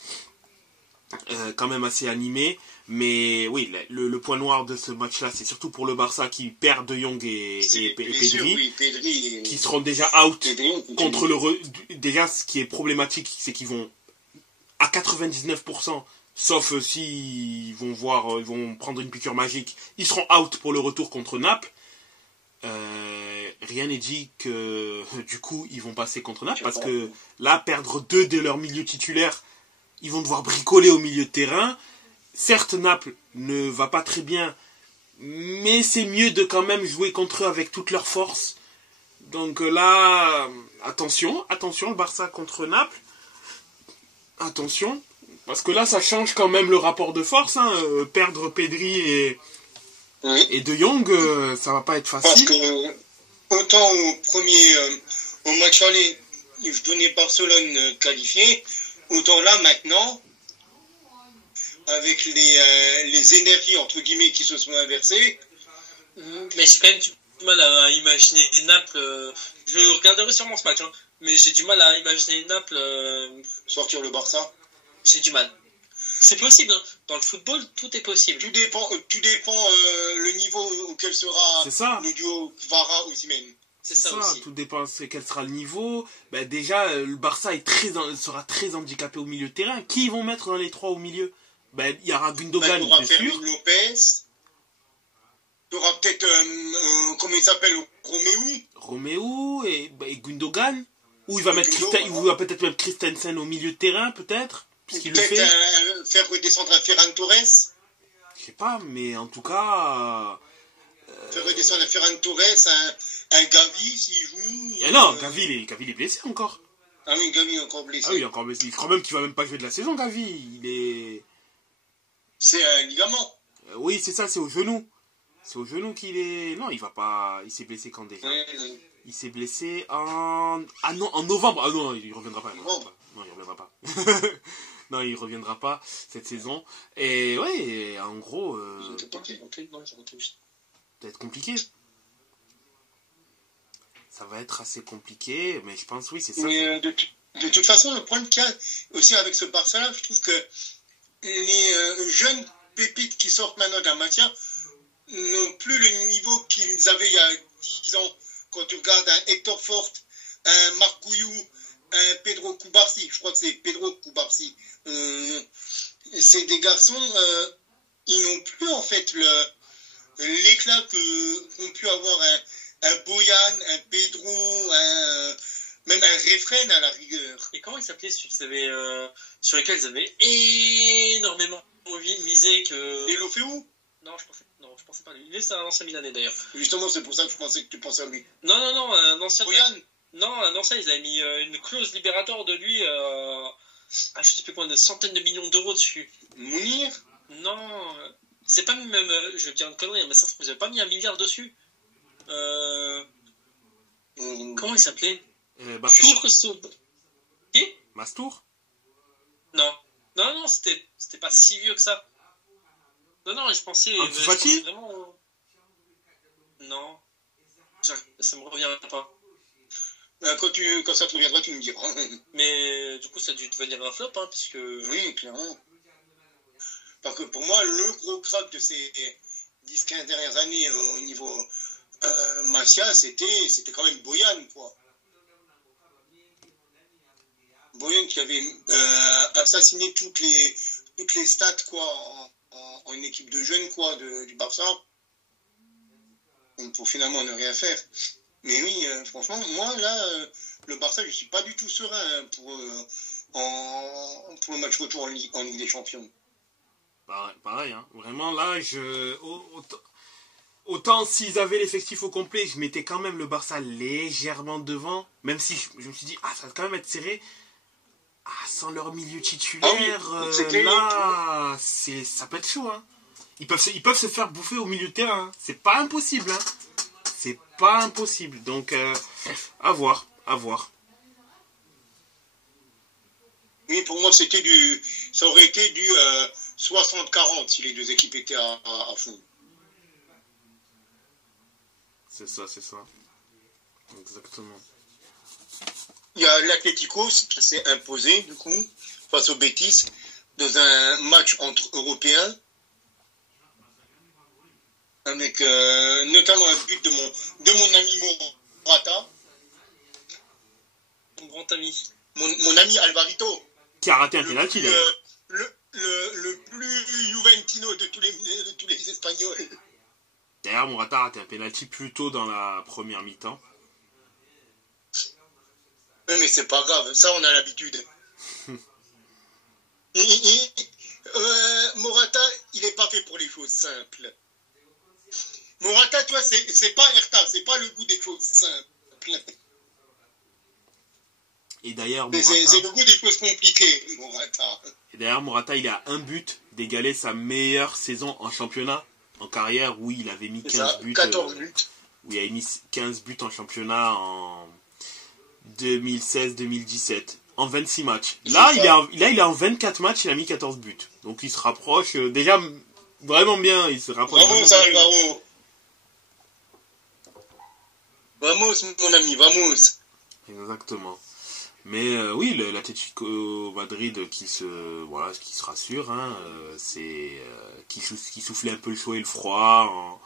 Quand même assez animé. Mais oui, le point noir de ce match-là, c'est surtout pour le Barça qui perd De Jong et Pedri, qui seront déjà out contre déjà, ce qui est problématique, c'est qu'ils vont à 99%, sauf s'ils ils vont prendre une piqûre magique, ils seront out pour le retour contre Naples. Rien n'est dit que du coup ils vont passer contre Naples, parce que là, perdre 2 de leurs milieux titulaires, ils vont devoir bricoler au milieu de terrain. Certes, Naples ne va pas très bien, mais c'est mieux de quand même jouer contre eux avec toute leur force. Donc là, attention, le Barça contre Naples. Attention, parce que là, ça change quand même le rapport de force. Perdre Pedri et De Jong, ça va pas être facile. Parce que autant au match aller, je donnais Barcelone qualifié, autant là, maintenant, avec les énergies, entre guillemets, qui se sont inversées. Mais j'ai quand même du mal à imaginer Naples. Je regarderai sûrement ce match, hein, mais j'ai du mal à imaginer Naples sortir le Barça. J'ai du mal. C'est possible, hein. Dans le football, tout est possible. Tout dépend le niveau auquel sera le duo Kvara-Osimhen. C'est ça aussi. Tout dépend quel sera le niveau. Déjà, le Barça sera très handicapé au milieu de terrain. Qui ils vont mettre dans les 3 au milieu? Il y aura Gundogan, bien sûr. Lopez. Il y aura peut-être, comment il s'appelle, Roméo et Gundogan. Ou il va peut-être mettre Christensen au milieu de terrain, peut-être. Puisqu'il le fait. Faire redescendre un Ferran Torres. sais pas, mais en tout cas... Faire redescendre un Ferran Torres, un Gavi s'il joue. Non, Gavi il est blessé encore. Ah oui, Gavi est encore blessé. Ah oui, il est encore blessé. Je crois même qu'il va même pas jouer de la saison, Gavi. Il est... C'est un ligament. Oui, c'est ça, c'est au genou. C'est au genou qu'il est... Non, il va pas... Il s'est blessé quand déjà? Il s'est blessé en... Ah non, en novembre. Ah non, il reviendra pas. Non, il reviendra pas. Non, il reviendra pas cette saison. Et ouais, en gros... Peut-être compliqué. Ça va être assez compliqué, mais je pense, oui, c'est ça. Mais de toute façon, le problème qu'il y a aussi avec ce Barça-là, je trouve que les jeunes pépites qui sortent maintenant de la matière n'ont plus le niveau qu'ils avaient il y a 10 ans. Quand tu regardes un Hector Fort, un Marc Couillou, un Pedro Cubarsí, je crois que c'est Pedro Cubarsí, c'est des garçons, ils n'ont plus en fait l'éclat qu'ont pu avoir un Boyan, un Pedro, même un Refrain à la rigueur. Et comment il s'appelait celui sur lequel ils avaient énormément misé que... Et Lofeu? Non, je pensais pas à lui. Lui, c'est un ancien Milanais d'ailleurs. Justement, c'est pour ça que je pensais que tu pensais à lui. Non, un ancien... Boyan? Non, un ancien, ils avaient mis une clause libératoire de lui, je sais plus combien, de centaines de millions d'euros dessus. Mounir? Non, c'est pas même, je vais dire une connerie, mais ça, vous avez pas mis 1 milliard dessus. Comment il s'appelait? Je suis sûr que c'est... Qui? Mastour? Non, c'était pas si vieux que ça. Non, je pensais vraiment... Non, ça me revient pas. Quand ça te reviendra, tu me diras. Mais du coup, ça a dû devenir un flop, hein, puisque... Oui, clairement. Parce que pour moi, le gros crack de ces 10-15 dernières années au niveau Masia, c'était quand même Boyan, quoi. Boyan qui avait assassiné toutes les stats, quoi, en équipe de jeunes, quoi, du Barça. Pour finalement ne rien faire. Mais oui, franchement, moi, là, le Barça, je suis pas du tout serein pour le match retour en Ligue des Champions. Pareil, hein. Vraiment, là, autant s'ils avaient l'effectif au complet, je mettais quand même le Barça légèrement devant, même si je me suis dit, ça va quand même être serré. Sans leur milieu titulaire, là, ça peut être chaud, hein. Ils peuvent se faire bouffer au milieu de terrain, hein. C'est pas impossible, hein. C'est pas impossible, donc à voir. Oui, pour moi, ça aurait été du 60-40 si les deux équipes étaient à fond. C'est ça. Exactement. Il y a l'Atlético qui s'est imposé, du coup, face au Betis, dans un match entre Européens, avec notamment un but de mon ami Morata. Mon grand ami. Mon ami Alvarito. Qui a raté un penalty, d'ailleurs. Le plus Juventino de tous les Espagnols. D'ailleurs, Morata a raté un penalty plus tôt dans la première mi-temps. Oui, mais c'est pas grave, ça on a l'habitude. Morata, il est pas fait pour les choses simples. Morata, tu vois, c'est pas Hertha, c'est pas le goût des choses simples. Et d'ailleurs, Morata... C'est le goût des choses compliquées, Morata. Et d'ailleurs, Morata, il a un but d'égaler sa meilleure saison en championnat, en carrière, où il avait mis 15 buts. 14 buts. Où il avait mis 15 buts en championnat en 2016-2017. En 26 matchs. Là, il est en 24 matchs, il a mis 14 buts. Donc, il se rapproche déjà vraiment bien. Il se rapproche. Vamos, Alvaro. Vamos, mon ami, vamos. Exactement. Mais oui, l'Atlético Madrid qui se rassure, hein, qui soufflait un peu le chaud et le froid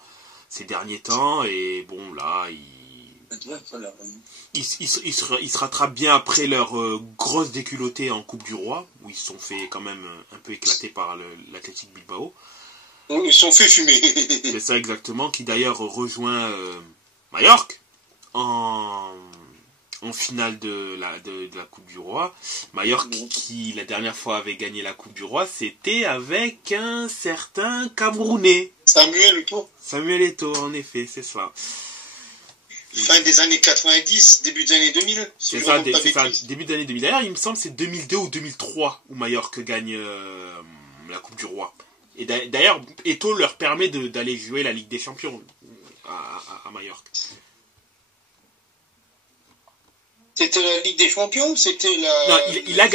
ces derniers temps, et bon là ils se rattrapent bien après leur grosse déculottée en Coupe du Roi, où ils se sont fait quand même un peu éclater par l'Athletic Bilbao. Ils se sont fait fumer. C'est ça exactement, qui d'ailleurs rejoint Mallorca en en finale de la Coupe du Roi. Majorque, qui la dernière fois avait gagné la Coupe du Roi, c'était avec un certain Camerounais. Samuel Eto'o. Samuel Eto'o, en effet, c'est ça. Fin des années 90, début des années 2000. C'est ça, début des années 2000. D'ailleurs, il me semble que c'est 2002 ou 2003 où Majorque gagne la Coupe du Roi. Et d'ailleurs, Eto'o leur permet d'aller jouer la Ligue des Champions à Majorque. C'était la Ligue des Champions ou c'était la... Non, il a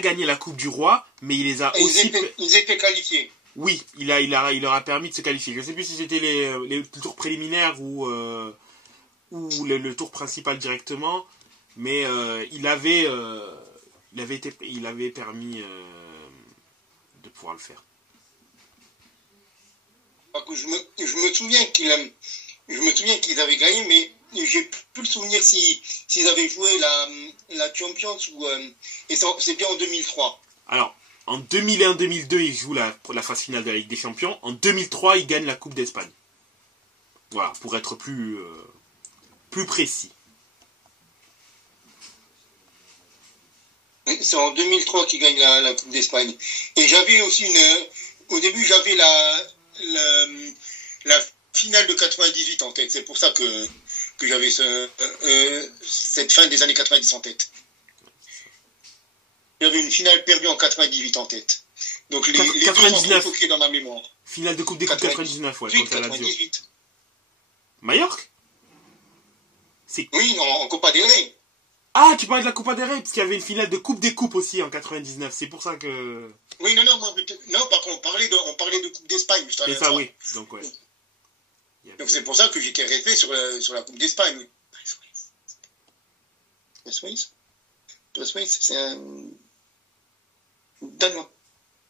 gagné la Coupe du Roi, mais il les a aussi... Ils étaient qualifiés. Oui, il leur a permis de se qualifier. Je ne sais plus si c'était les tours préliminaires ou le tour principal directement, mais il avait permis de pouvoir le faire. Je me souviens qu'ils avaient gagné, mais j'ai plus le souvenir s'ils avaient joué la Champions ou et c'était en 2003. Alors, en 2001-2002, ils jouent la phase finale de la Ligue des Champions. En 2003, ils gagnent la Coupe d'Espagne. Voilà, pour être plus précis. C'est en 2003 qu'ils gagnent la Coupe d'Espagne. Et j'avais aussi au début, j'avais la finale de 98 en tête. C'est pour ça que j'avais cette fin des années 90 en tête. J'avais une finale perdue en 98 en tête. Donc les 99. deux sont bloqués dans ma mémoire. Finale de Coupe des Coupes 99, ouais, contre la Lazio. 98. Majorque ? Oui, en Copa del Rey. Ah, tu parlais de la Copa del Rey, parce qu'il y avait une finale de Coupe des Coupes aussi en 99. C'est pour ça que... Oui, non, par contre, on parlait de Coupe d'Espagne. C'est ça, oui. Donc, ouais. Donc c'est pour ça que j'étais resté sur la Coupe d'Espagne. Suisse, c'est un Danois.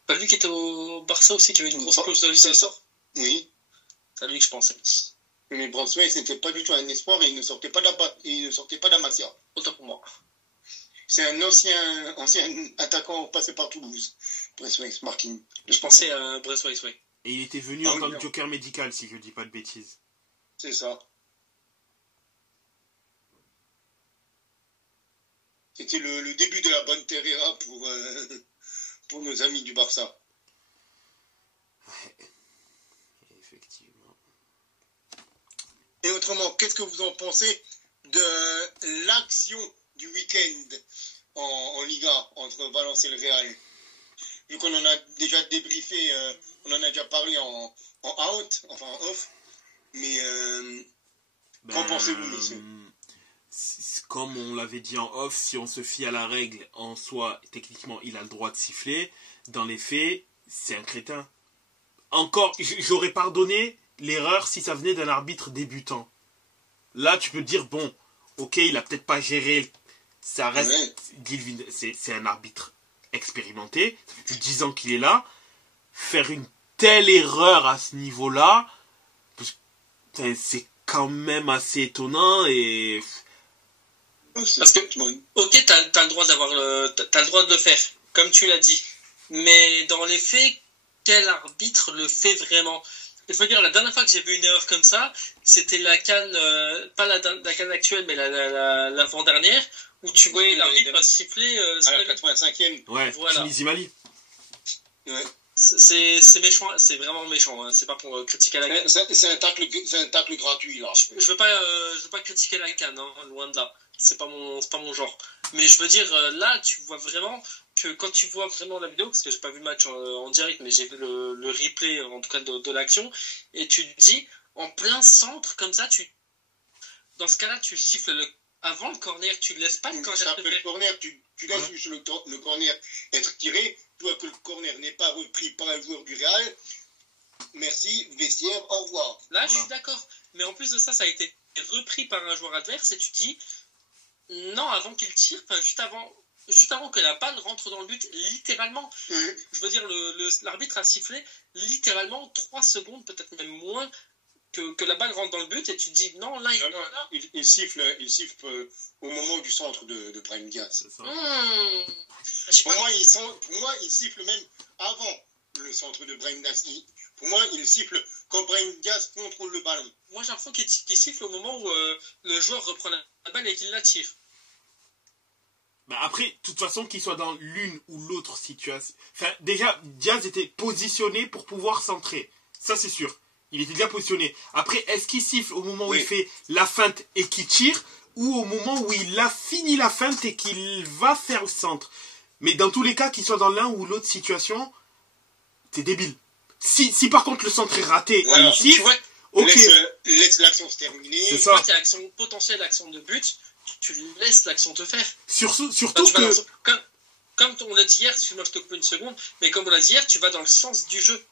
Pas lui qui était au Barça aussi, qui avait une grosse clause de licenciement. Oui. C'est à lui que je pensais. Mais Brunswick n'était pas du tout un espoir et il ne sortait pas d'Amasia. Autant pour moi. C'est un ancien attaquant passé par Toulouse. Brunswick, Martin. Je pensais à Brunswick, oui. Et il était venu en tant que joker médical, si je ne dis pas de bêtises. C'est ça. C'était le début de la bonne Terrera pour nos amis du Barça. Ouais. Effectivement. Et autrement, qu'est-ce que vous en pensez de l'action du week-end en Liga entre Valence et le Real? Vu qu'on en a déjà débriefé, on en a déjà parlé en off, mais qu'en pensez-vous, monsieur? Comme on l'avait dit en off, si on se fie à la règle, en soi, techniquement, il a le droit de siffler. Dans les faits, c'est un crétin. Encore, j'aurais pardonné l'erreur si ça venait d'un arbitre débutant. Là, tu peux dire, bon, ok, il a peut-être pas géré, ça reste, ouais. C'est un arbitre expérimenté, ça fait plus de 10 ans qu'il est là. Faire une telle erreur à ce niveau-là, c'est quand même assez étonnant et... Parce que, ok, t'as le droit t'as le droit de le faire, comme tu l'as dit. Mais dans les faits, quel arbitre le fait vraiment? Je veux dire, la dernière fois que j'ai vu une erreur comme ça, c'était la CAN, pas la CAN actuelle, mais l'avant-dernière, où tu voyais l'arbitre siffler... à la 85e. Ouais, voilà. Tunisie-Mali. Ouais. C'est méchant, c'est vraiment méchant, hein. C'est pas pour critiquer la CAN. C'est un tacle gratuit, là. Je veux pas critiquer la CAN, hein, loin de là. C'est pas mon genre. Mais je veux dire, là, tu vois vraiment que quand tu vois vraiment la vidéo, parce que j'ai pas vu le match en direct, mais j'ai vu le replay, en tout cas, de l'action, et tu te dis, en plein centre, comme ça, dans ce cas-là, tu siffles avant le corner, tu ne laisses pas le corner. Après le corner, tu laisses juste le corner être tiré, tu vois que le corner n'est pas repris par un joueur du Real. Merci, vestiaire, au revoir. Là, je suis d'accord. Mais en plus de ça, ça a été repris par un joueur adverse, et tu te dis, non, avant qu'il tire, juste avant que la balle rentre dans le but, littéralement. Je veux dire, l'arbitre a sifflé littéralement 3 secondes, peut-être même moins, que la balle rentre dans le but, et tu te dis, non, là, il siffle au moment du centre de Brahim Diaz. Pour moi, il siffle même avant le centre de Brahim Diaz. Pour moi, il siffle quand Brahim Diaz contrôle le ballon. Moi, j'ai l'impression qu'il siffle au moment où le joueur reprend la balle et qu'il la tire. Bah après, de toute façon, qu'il soit dans l'une ou l'autre situation. Enfin, déjà, Diaz était positionné pour pouvoir centrer. Ça, c'est sûr. Il était déjà positionné. Après, est-ce qu'il siffle au moment où il fait la feinte et qu'il tire, ou au moment où il a fini la feinte et qu'il va faire le centre? Mais dans tous les cas, qu'il soit dans l'un ou l'autre situation, c'est débile. Si par contre le centre est raté, voilà, il siffle, ok. Laisse l'action se terminer. C'est Tu ça. vois qu'il y a l'action potentielle, l'action de but, tu laisses l'action te faire. Surtout Enfin, que... comme on l'a dit hier, excuse-moi, je te coupe une seconde, mais comme on l'a dit hier, tu vas dans le sens du jeu.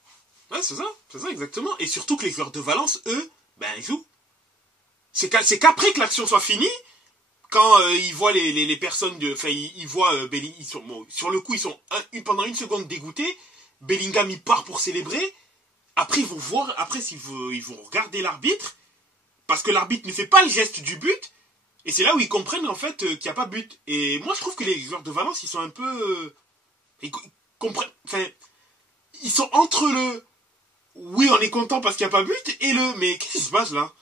Ouais, c'est ça exactement. Et surtout que les joueurs de Valence, eux, ben ils jouent. C'est qu'après que l'action soit finie, quand ils voient les personnes de... Enfin, ils voient Bellingham, ils sont, bon, sur le coup, ils sont pendant une seconde dégoûtés. Bellingham, il part pour célébrer. Après, ils vont voir... Après, ils vont regarder l'arbitre. Parce que l'arbitre ne fait pas le geste du but. Et c'est là où ils comprennent, en fait, qu'il n'y a pas but. Et moi, je trouve que les joueurs de Valence, ils sont un peu... ils comprennent... Enfin, ils sont entre le... Oui, on est content parce qu'il n'y a pas but. Et le... Mais qu'est-ce qui se passe, là?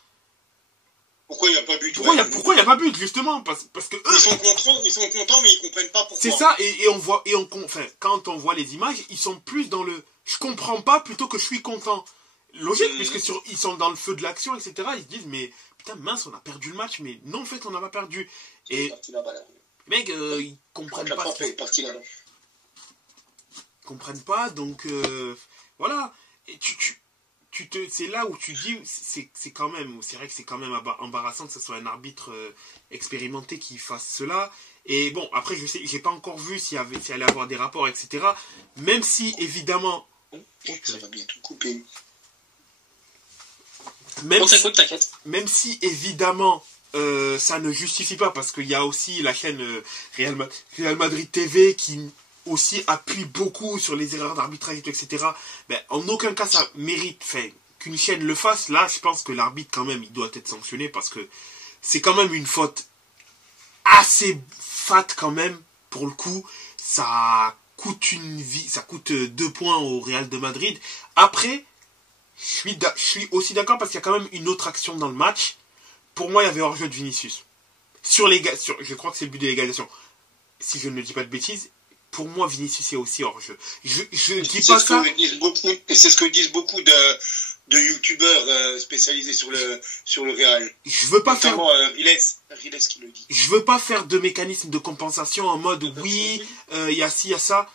Pourquoi il n'y a pas but? Pourquoi il n'y a pas but, justement? Parce que eux... Ils sont contents, mais ils comprennent pas pourquoi. C'est ça, et on voit, enfin, quand on voit les images, ils sont plus dans le je comprends pas plutôt que je suis content. Logique, puisque ils sont dans le feu de l'action, etc. Ils se disent, mais putain, mince, on a perdu le match, mais non, en fait, on n'a pas perdu. Et les mecs, ils comprennent pas. Ils comprennent pas, donc voilà. Et c'est là où tu dis, c'est quand même, c'est vrai que c'est quand même embarrassant que ce soit un arbitre expérimenté qui fasse cela. Et bon, après, je sais, j'ai pas encore vu s'il allait avoir des rapports, etc. Même si, évidemment... Ça va bientôt couper. Même si, évidemment, ça ne justifie pas, parce qu'il y a aussi la chaîne Real Madrid TV qui aussi appuie beaucoup sur les erreurs d'arbitrage, etc. Ben, en aucun cas, ça mérite qu'une chaîne le fasse. Là, je pense que l'arbitre, quand même, il doit être sanctionné, parce que c'est quand même une faute assez fat quand même, pour le coup. Ça coûte une vie, ça coûte 2 points au Real de Madrid. Après, je suis aussi d'accord parce qu'il y a quand même une autre action dans le match. Pour moi, il y avait hors-jeu de Vinicius. Je crois que c'est le but de l'égalisation. Si je ne dis pas de bêtises, pour moi, Vinicius est aussi hors-jeu. Je dis pas ça. C'est ce que disent beaucoup de youtubeurs spécialisés sur le Real. Je veux pas faire... Riles qui le dit. Je veux pas faire de mécanisme de compensation en mode oui, il y a ci, il y a ça.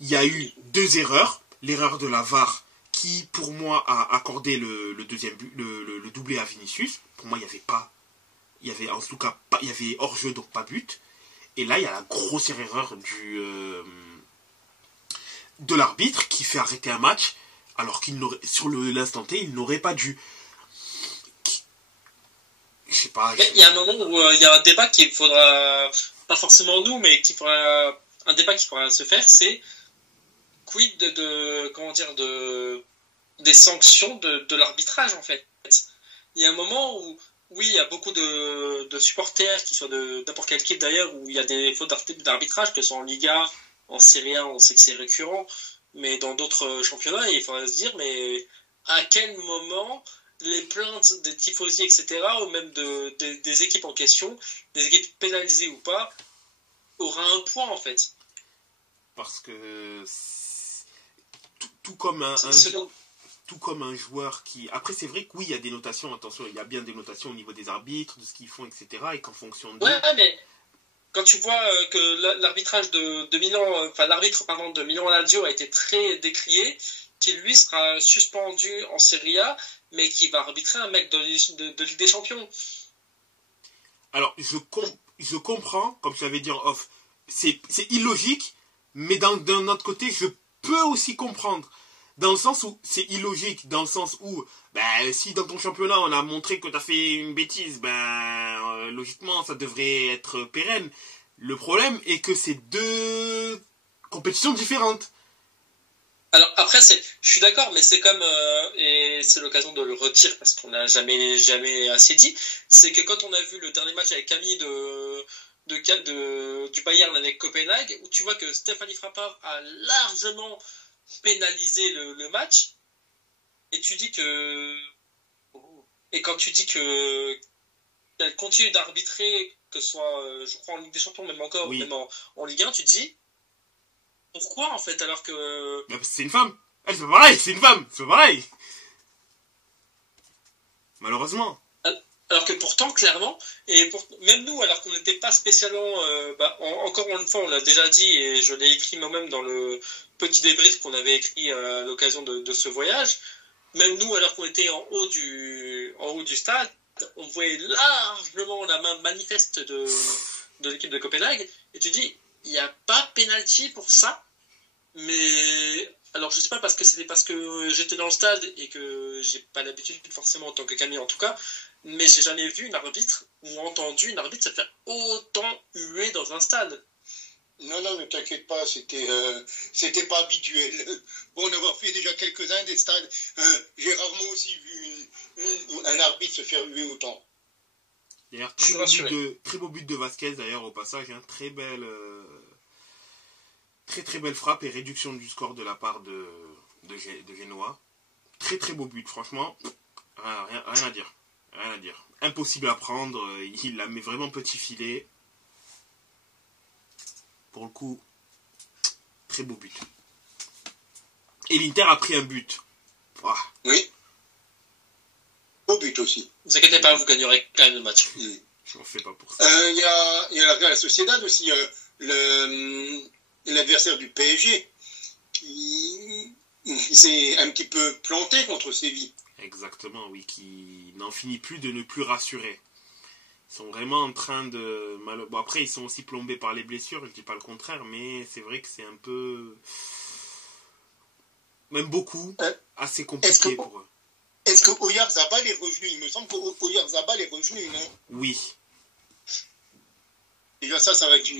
Il y a eu 2 erreurs. L'erreur de la VAR qui, pour moi, a accordé le deuxième but, le doublé à Vinicius. Pour moi, il y avait pas... Il y avait en tout cas pas, il y avait hors-jeu, donc pas but. Et là, il y a la grossière erreur de l'arbitre qui fait arrêter un match alors qu'il n'aurait, sur l'instant T, il n'aurait pas dû. Je sais pas. Il y a un moment où il y a un débat qu'il faudra, pas forcément nous, mais un débat qui faudra se faire, c'est quid des sanctions de l'arbitrage, en fait. Il y a un moment où, oui, il y a beaucoup de supporters, qui soient de n'importe quelle équipe d'ailleurs, où il y a des fautes d'arbitrage, que ce soit en Liga, en Serie A, on sait que c'est récurrent, mais dans d'autres championnats, il faudrait se dire, mais à quel moment les plaintes des tifosi, etc., ou même des équipes en question, des équipes pénalisées ou pas, aura un poids, en fait. Parce que tout comme un joueur qui... Après, c'est vrai que oui, il y a des notations, attention, il y a bien des notations au niveau des arbitres, de ce qu'ils font, etc., et qu'en fonction de... Ouais, mais quand tu vois que l'arbitrage de Milan, enfin l'arbitre, pardon, de Milan Lazio a été très décrié, qui lui sera suspendu en Serie A, mais qui va arbitrer un mec de Ligue des Champions. Alors, je comprends, comme je l'avais dit en off, c'est illogique, mais d'un autre côté, je peux aussi comprendre. Dans le sens où, c'est illogique, dans le sens où, si dans ton championnat on a montré que tu as fait une bêtise, logiquement ça devrait être pérenne. Le problème est que c'est 2 compétitions différentes. Alors après, je suis d'accord, mais c'est comme, et c'est l'occasion de le retirer parce qu'on n'a jamais assez dit, c'est que quand on a vu le dernier match avec Camille du Bayern avec Copenhague, où tu vois que Stéphanie Frappard a largement pénalisé le match, et quand tu dis que elle continue d'arbitrer que ce soit, je crois, en Ligue des Champions, même encore, Oui. même en Ligue 1, tu te dis, pourquoi en fait, alors que... Mais c'est une femme. Elle, c'est pas pareil, c'est une femme. C'est pas pareil. Malheureusement. Alors que pourtant, clairement, même nous, alors qu'on n'était pas spécialement... encore une fois, on l'a déjà dit, et je l'ai écrit moi-même dans le petit débrief qu'on avait écrit à l'occasion de ce voyage, même nous, alors qu'on était en haut du stade, on voyait largement la main manifeste de l'équipe de Copenhague, et tu dis, il n'y a pas pénalty pour ça, mais... Alors, je sais pas parce que j'étais dans le stade et que j'ai pas l'habitude, forcément, en tant que Camille en tout cas, mais j'ai jamais vu une arbitre ou entendu une arbitre se faire autant huer dans un stade. Non, ne t'inquiète pas, c'était pas habituel. Pour en avoir fait déjà quelques-uns des stades, j'ai rarement aussi vu un arbitre se faire huer autant. D'ailleurs, très beau but de Vasquez, d'ailleurs, au passage, hein, très belle frappe et réduction du score de la part de Genoa. Très très beau but, franchement. Rien à dire. Rien à dire. Impossible à prendre. Il la met vraiment petit filet. Pour le coup, très beau but. Et l'Inter a pris un but. Ouah. Oui. Beau but aussi. Ne vous inquiétez pas, vous gagnerez quand même le match. Je m'en fais pas pour ça. Il y a la Real Sociedad aussi, l'adversaire du PSG, qui s'est un petit peu planté contre Séville. Exactement, oui, qui n'en finit plus de ne plus rassurer. Ils sont vraiment en train de... Bon, après, ils sont aussi plombés par les blessures, je dis pas le contraire, mais c'est vrai que c'est un peu... Même beaucoup, assez compliqué pour eux. Est-ce que Oyarzabal est revenu? Il me semble qu'Oyarzabal est revenu, non? Oui. Déjà ça va être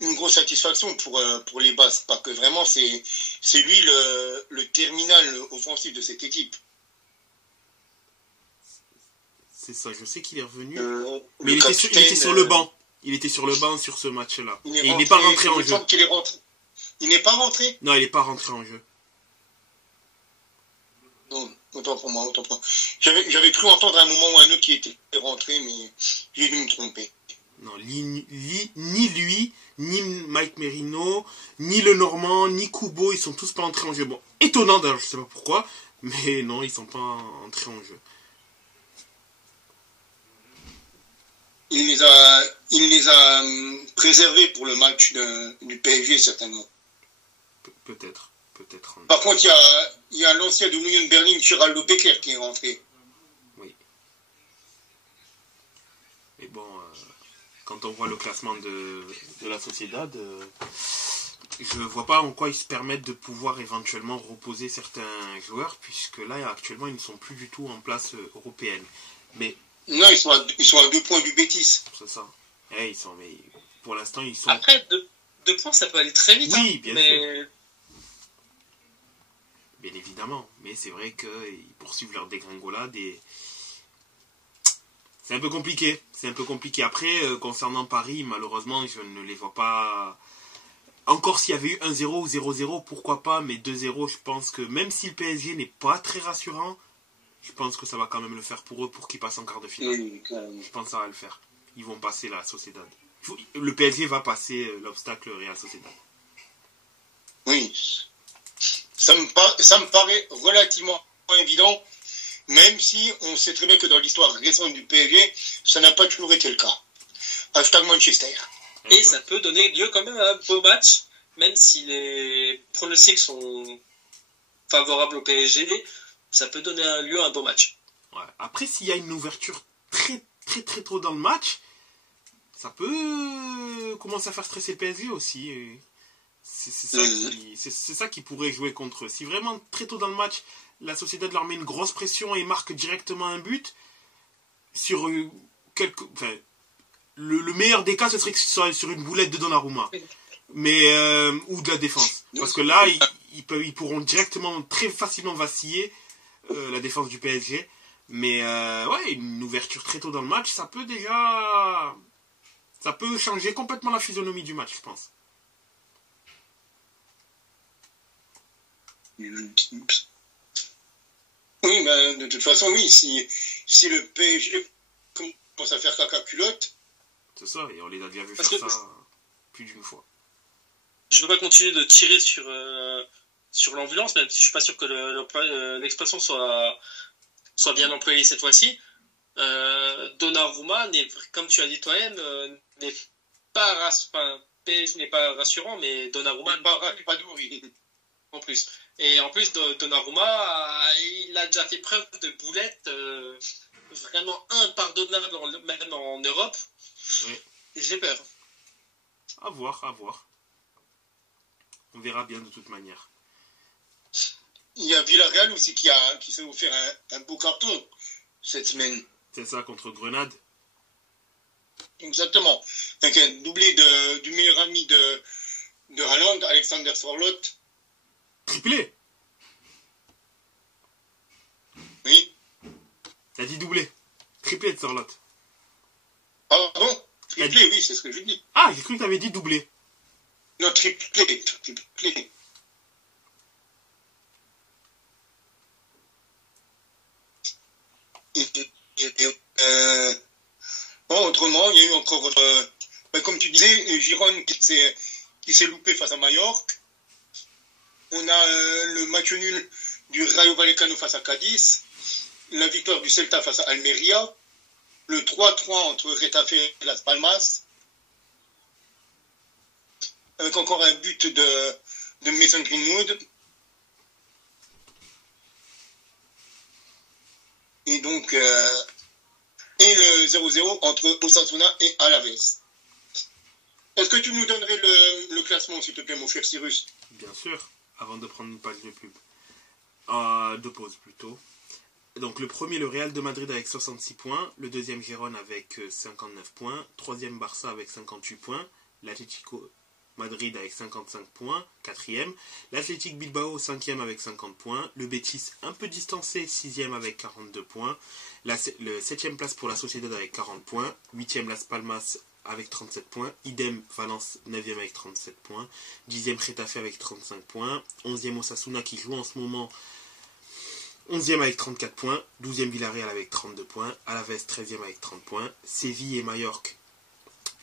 une grosse satisfaction pour les Basques, parce que vraiment c'est lui le terminal offensif de cette équipe. C'est ça, je sais qu'il est revenu. Mais il était sur le banc. Il était sur le banc sur ce match-là. Et il n'est pas rentré en jeu. Il n'est pas rentré? Non, il n'est pas rentré en jeu. Non, autant pour moi. J'avais cru entendre à un moment ou un autre qu'il était rentré, mais j'ai dû me tromper. Non, ni lui, ni Mike Merino, ni le Normand, ni Kubo, ils sont tous pas entrés en jeu. Bon, étonnant d'ailleurs, je sais pas pourquoi, mais non, ils sont pas entrés en jeu. Il les a préservés pour le match du PSG, certainement. Peut-être. Par contre, il y a l'ancien de l'Union Berlin, Geraldo Becker, qui est rentré. Oui. Mais bon, quand on voit le classement de la Sociedad, je vois pas en quoi ils se permettent de pouvoir éventuellement reposer certains joueurs, puisque là, actuellement, ils ne sont plus du tout en place européenne. Mais... Non, ils sont à 2 points du Betis. C'est ça. Mais pour l'instant, ils sont... Après, 2 points, ça peut aller très vite. Oui, bien sûr. Bien évidemment. Mais c'est vrai qu'ils poursuivent leur dégringolade et... C'est un peu compliqué. Après, concernant Paris, malheureusement, je ne les vois pas... Encore s'il y avait eu 1-0 ou 0-0, pourquoi pas, mais 2-0, je pense que même si le PSG n'est pas très rassurant, je pense que ça va quand même le faire pour eux pour qu'ils passent en quart de finale. Je pense que ça va le faire. Ils vont passer la Sociedad. Le PSG va passer l'obstacle Real Sociedad. Oui. Ça me paraît relativement évident, même si on sait très bien que dans l'histoire récente du PSG, ça n'a pas toujours été le cas. Hashtag Manchester. Et ça peut donner lieu quand même à un beau match, même si les pronostics sont favorables au PSG, ça peut donner lieu à un beau match. Ouais. Après, s'il y a une ouverture très très très tôt dans le match, ça peut commencer à faire stresser le PSG aussi. C'est ça qui pourrait jouer contre eux. Si vraiment très tôt dans le match, la Sociedad leur met une grosse pression et marque directement un but, sur le meilleur des cas, ce serait que ce soit sur une boulette de Donnarumma. Mais, ou de la défense. Parce que là, ils pourront directement, très facilement vaciller la défense du PSG. Mais ouais, une ouverture très tôt dans le match, ça peut changer complètement la physionomie du match, je pense. Oui, de toute façon, oui. Si le PSG commence à faire caca culotte. C'est ça, et on les a déjà vu Parce faire que- ça plus d'une fois. Je veux pas continuer de tirer sur l'ambulance, même si je suis pas sûr que l'expression soit bien employée cette fois-ci. Donnarumma, comme tu as dit toi-même, n'est pas PSG n'est pas rassurant, mais Donnarumma Pas nourri. en plus. Et en plus, Donnarumma, il a déjà fait preuve de boulette vraiment impardonnable, même en Europe. Oui. J'ai peur. À voir, à voir. On verra bien de toute manière. Il y a Villarreal aussi qui s'est offert un beau carton cette semaine. C'est ça contre Grenade. Exactement. Donc un doublé du meilleur ami de Haaland, Alexander Sørloth. Triplé. Oui. T'as dit doublé. Triplé de Sørloth. Pardon. Triplé, oui, c'est ce que je dis. Ah, j'ai cru que t'avais dit doublé. Non, triplé. Bon, autrement, il y a eu encore, comme tu disais, Giron qui s'est loupé face à Majorque. On a le match nul du Rayo Vallecano face à Cadiz. La victoire du Celta face à Almeria. Le 3-3 entre Retafe et Las Palmas. Avec encore un but de Mason Greenwood. Et donc, et le 0-0 entre Osasuna et Alaves. Est-ce que tu nous donnerais le classement, s'il te plaît, mon cher Cyrus? Bien sûr, avant de prendre une page de pub. De pause plutôt. Donc le premier, le Real de Madrid avec 66 points. Le deuxième, Gérone avec 59 points. Troisième, Barça avec 58 points. L'Atlético Madrid avec 55 points. Quatrième. L'Athletic Bilbao, cinquième avec 50 points. Le Betis, un peu distancé, sixième avec 42 points. Le septième place pour la Sociedad avec 40 points. Huitième, Las Palmas avec 37 points. Idem, Valence, 9e avec 37 points. 10e, Retafe avec 35 points. 11e, Osasuna qui joue en ce moment 11e avec 34 points. 12e, Villarreal avec 32 points. Alaves, 13e avec 30 points. Séville et Majorque,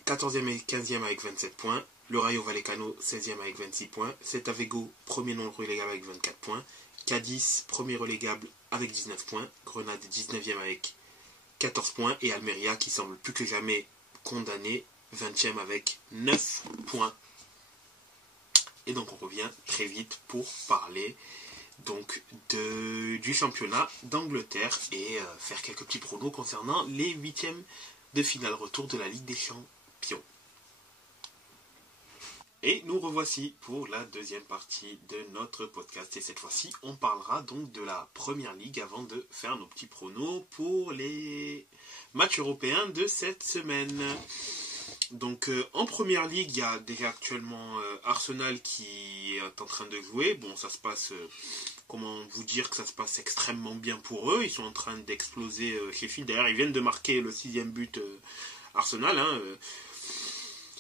14e et 15e avec 27 points. Le Rayo Vallecano, 16e avec 26 points. Celta Vigo, premier non relégable avec 24 points. Cadiz, premier relégable avec 19 points. Grenade, 19e avec 14 points. Et Almeria, qui semble plus que jamais condamné, 20e avec 9 points. Et donc on revient très vite pour parler donc du championnat d'Angleterre et faire quelques petits pronos concernant les 8e de finale retour de la Ligue des Champions. Et nous revoici pour la deuxième partie de notre podcast. Et cette fois-ci, on parlera donc de la Première Ligue avant de faire nos petits pronos pour les matchs européens de cette semaine. Donc en Première Ligue, il y a déjà actuellement Arsenal qui est en train de jouer. Bon, ça se passe, comment vous dire que ça se passe extrêmement bien pour eux. Ils sont en train d'exploser Sheffield. D'ailleurs, ils viennent de marquer le 6e but Arsenal.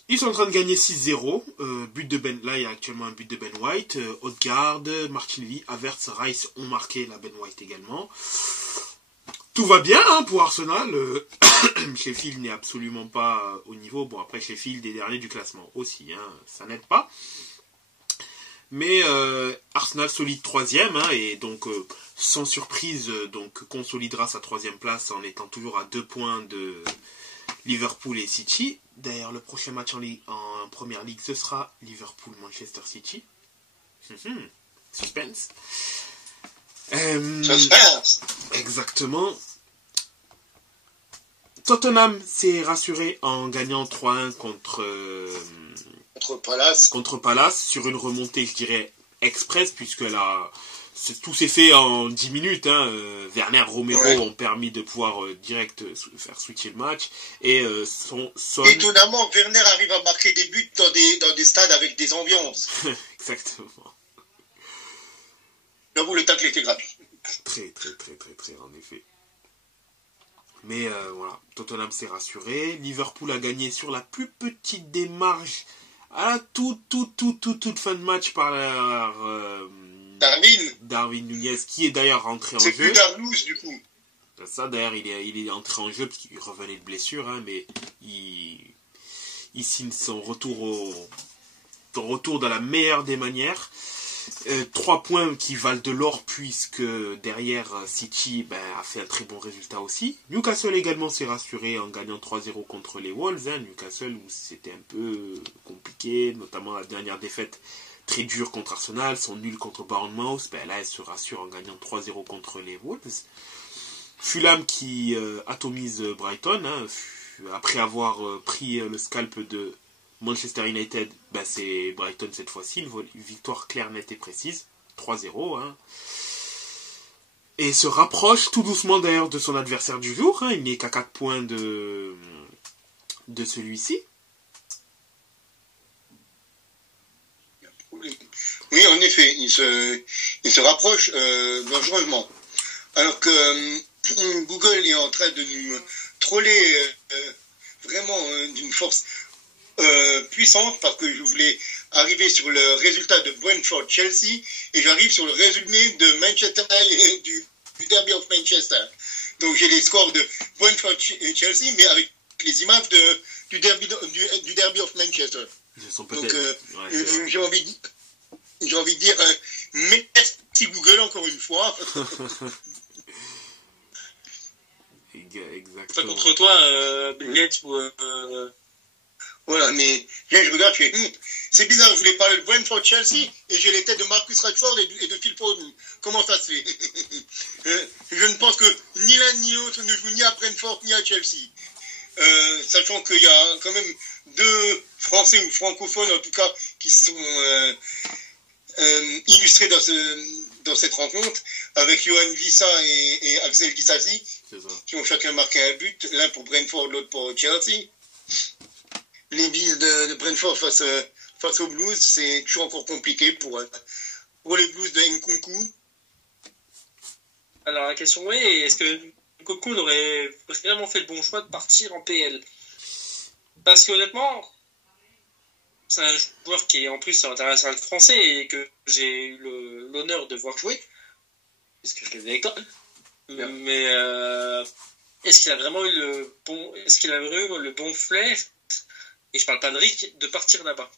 Ils sont en train de gagner 6-0. But de Ben. Là, il y a actuellement un but de Ben White. Odegaard, Martinelli, Havertz, Rice ont marqué la Ben White également. Tout va bien pour Arsenal. Sheffield n'est absolument pas au niveau. Bon, après, Sheffield est dernier du classement aussi. Ça n'aide pas. Mais Arsenal solide 3e. Et donc, sans surprise, donc consolidera sa 3e place en étant toujours à 2 points de Liverpool et City. D'ailleurs, le prochain match en Première Ligue, ce sera Liverpool-Manchester City. Suspense. Exactement. Tottenham s'est rassuré en gagnant 3-1 contre Palace sur une remontée, je dirais, express, puisque là, tout s'est fait en 10 minutes. Werner, Romero ont permis de pouvoir direct faire switcher le match. Et Son... Étonnamment, Werner arrive à marquer des buts dans des stades avec des ambiances. Exactement. J'avoue, le tacle était gratuit. Très, en effet. Mais voilà, Tottenham s'est rassuré. Liverpool a gagné sur la plus petite des marges à la toute fin de match par Darwin Nunez, qui est d'ailleurs rentré en jeu. C'est plus Darlouz, du coup. Ça, d'ailleurs, il est entré en jeu parce qu'il revenait de blessure, hein, mais il signe son retour dans la meilleure des manières. 3 points qui valent de l'or puisque derrière City a fait un très bon résultat aussi. Newcastle également s'est rassuré en gagnant 3-0 contre les Wolves. Hein. Newcastle où c'était un peu compliqué, notamment la dernière défaite très dure contre Arsenal, son nul contre Bournemouth. Là elle se rassure en gagnant 3-0 contre les Wolves. Fulham qui atomise Brighton, hein, après avoir pris le scalp de Manchester United, c'est Brighton cette fois-ci, une victoire claire, nette et précise, 3-0. Hein. Et se rapproche tout doucement d'ailleurs de son adversaire du jour, hein. Il n'est qu'à 4 points de celui-ci. Oui, en effet, il se rapproche dangereusement. Alors que Google est en train de nous troller vraiment d'une force puissante, parce que je voulais arriver sur le résultat de Brentford-Chelsea et j'arrive sur le résumé de Manchester et du Derby of Manchester. Donc j'ai les scores de Brentford-Chelsea, mais avec les images du Derby of Manchester. Donc j'ai envie de dire merci Google encore une fois. Exactement. Pas contre toi, Bill Gates ou... Voilà, mais là, je regarde, c'est bizarre, je voulais parler de Brentford-Chelsea et j'ai les têtes de Marcus Rashford et de Phil Foden. Comment ça se fait? Je ne pense que ni l'un ni l'autre ne joue ni à Brentford ni à Chelsea. Sachant qu'il y a quand même 2 Français ou francophones, en tout cas, qui sont illustrés dans cette rencontre, avec Johan Wissa et Axel Disasi, qui ont chacun marqué un but, l'un pour Brentford, l'autre pour Chelsea. Les Bills de Brentford face aux Blues, c'est toujours encore compliqué pour les Blues de Nkunku. Alors la question est, est-ce que Nkunku aurait vraiment fait le bon choix de partir en PL? Parce que honnêtement, c'est un joueur qui est en plus international français et que j'ai eu l'honneur de voir jouer, parce que je l'ai vu avec toi. Yeah. Mais est-ce qu'il a vraiment eu le bon flair? Et je parle pas de Rick, de partir là-bas.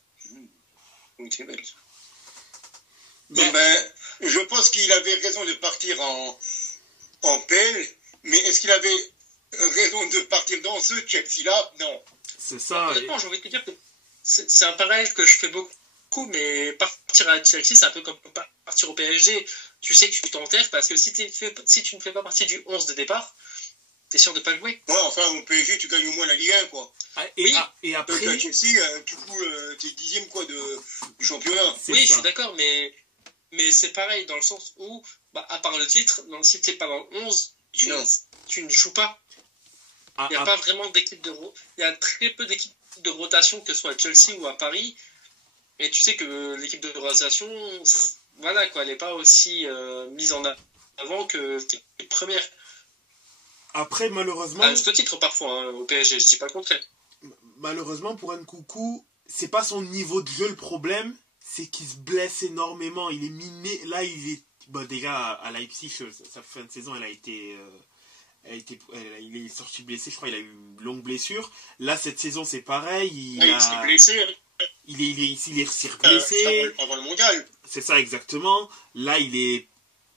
Je pense qu'il avait raison de partir en PL, mais est-ce qu'il avait raison de partir dans ce Chelsea-là? Non. C'est ça. Honnêtement, j'ai envie de te dire que c'est un parallèle que je fais beaucoup, mais partir à Chelsea, c'est un peu comme partir au PSG. Tu sais que tu t'enterres parce que si tu ne fais pas partie du 11 de départ, t'es sûr de pas jouer. Ouais, enfin, au PSG, tu gagnes au moins la Ligue 1, quoi. Et après... à Chelsea, tu joues t'es 10e, quoi, du championnat. Oui, je suis d'accord, mais c'est pareil, dans le sens où, à part le titre, si t'es pas dans le 11, tu ne joues pas. Il n'y a pas vraiment d'équipe il y a très peu d'équipes de rotation, que ce soit à Chelsea ou à Paris. Et tu sais que l'équipe de rotation, voilà, quoi, elle n'est pas aussi mise en avant que les premières. Après, malheureusement... À juste titre, parfois, hein, au PSG, je dis pas le contraire. Malheureusement, pour Nkunku, c'est pas son niveau de jeu le problème, c'est qu'il se blesse énormément. Il est miné. Là, il est... déjà, à Leipzig, sa fin de saison, il est sorti blessé. Je crois qu'il a eu une longue blessure. Là, cette saison, c'est pareil. Il s'est blessé. Il s'est blessé. Avant le mondial. C'est ça, exactement. Là, il est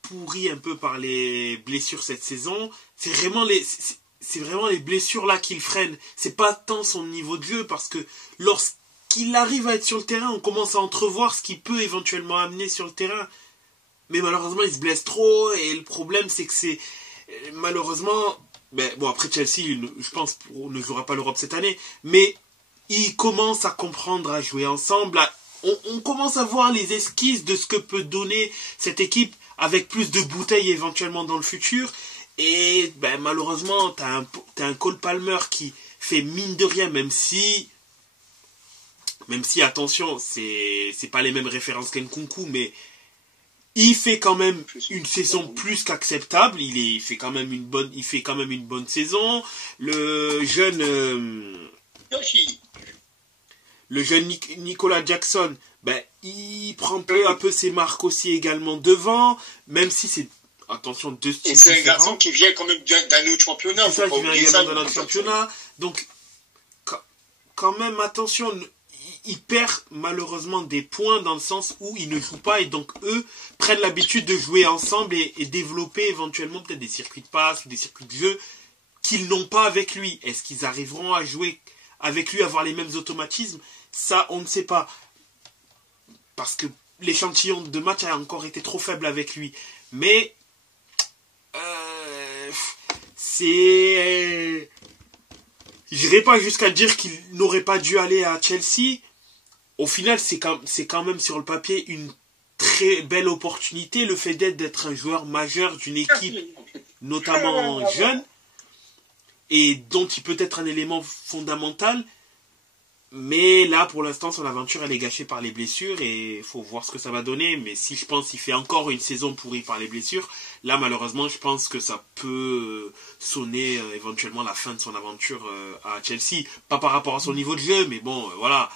pourri un peu par les blessures cette saison. C'est vraiment les blessures là qui le freinent. C'est pas tant son niveau de jeu, parce que lorsqu'il arrive à être sur le terrain, on commence à entrevoir ce qu'il peut éventuellement amener sur le terrain. Mais malheureusement, il se blesse trop, et le problème, c'est que c'est... Malheureusement... après Chelsea, je pense, ne jouera pas l'Europe cette année, mais ils commencent à comprendre à jouer ensemble. On commence à voir les esquisses de ce que peut donner cette équipe avec plus de bouteilles éventuellement dans le futur. Et malheureusement, t'as un Cole Palmer qui fait mine de rien, même si attention, c'est pas les mêmes références qu'Nkunku, mais il fait quand même une saison plus qu'acceptable. Il fait quand même une bonne saison. Le jeune Nicolas Jackson, il prend peu à peu ses marques aussi également devant, même si c'est attention, deux styles Et c'est un différents. garçon qui vient quand même d'un autre championnat. C'est ça, faut pas qui vient oublier également ça, dans notre championnat. Donc, quand même, attention, il perd malheureusement des points dans le sens où il ne joue pas et donc eux prennent l'habitude de jouer ensemble et développer éventuellement peut-être des circuits de passe ou des circuits de jeu qu'ils n'ont pas avec lui. Est-ce qu'ils arriveront à jouer avec lui, avoir les mêmes automatismes? Ça, on ne sait pas. Parce que l'échantillon de match a encore été trop faible avec lui. Mais c'est... J'irai pas jusqu'à dire qu'il n'aurait pas dû aller à Chelsea. Au final, c'est quand même sur le papier une très belle opportunité, le fait d'être un joueur majeur d'une équipe, notamment jeune, et dont il peut être un élément fondamental. Mais là, pour l'instant, son aventure, elle est gâchée par les blessures et il faut voir ce que ça va donner. Mais si je pense qu'il fait encore une saison pourrie par les blessures, là, malheureusement, je pense que ça peut sonner éventuellement la fin de son aventure à Chelsea. Pas par rapport à son niveau de jeu, mais bon, voilà.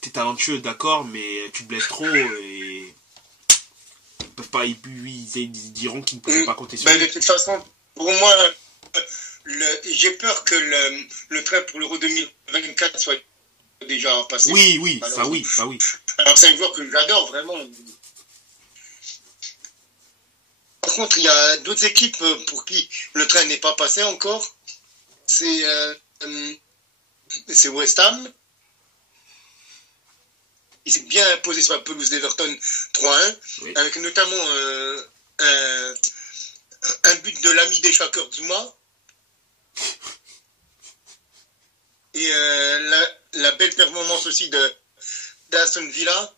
T'es talentueux, d'accord, mais tu te blesses trop et ils peuvent pas, ils diront qu'ils ne pourront pas compter sur lui. De toute façon, pour moi, j'ai peur que le train pour l'Euro 2024 soit déjà passé. Oui, ça oui. Alors c'est un joueur que j'adore vraiment. Par contre, il y a d'autres équipes pour qui le train n'est pas passé encore. C'est West Ham. Il s'est bien imposé sur la pelouse d'Everton 3-1, oui, avec notamment un but de l'ami des Shaker Zuma. Et la belle performance aussi d'Aston Villa,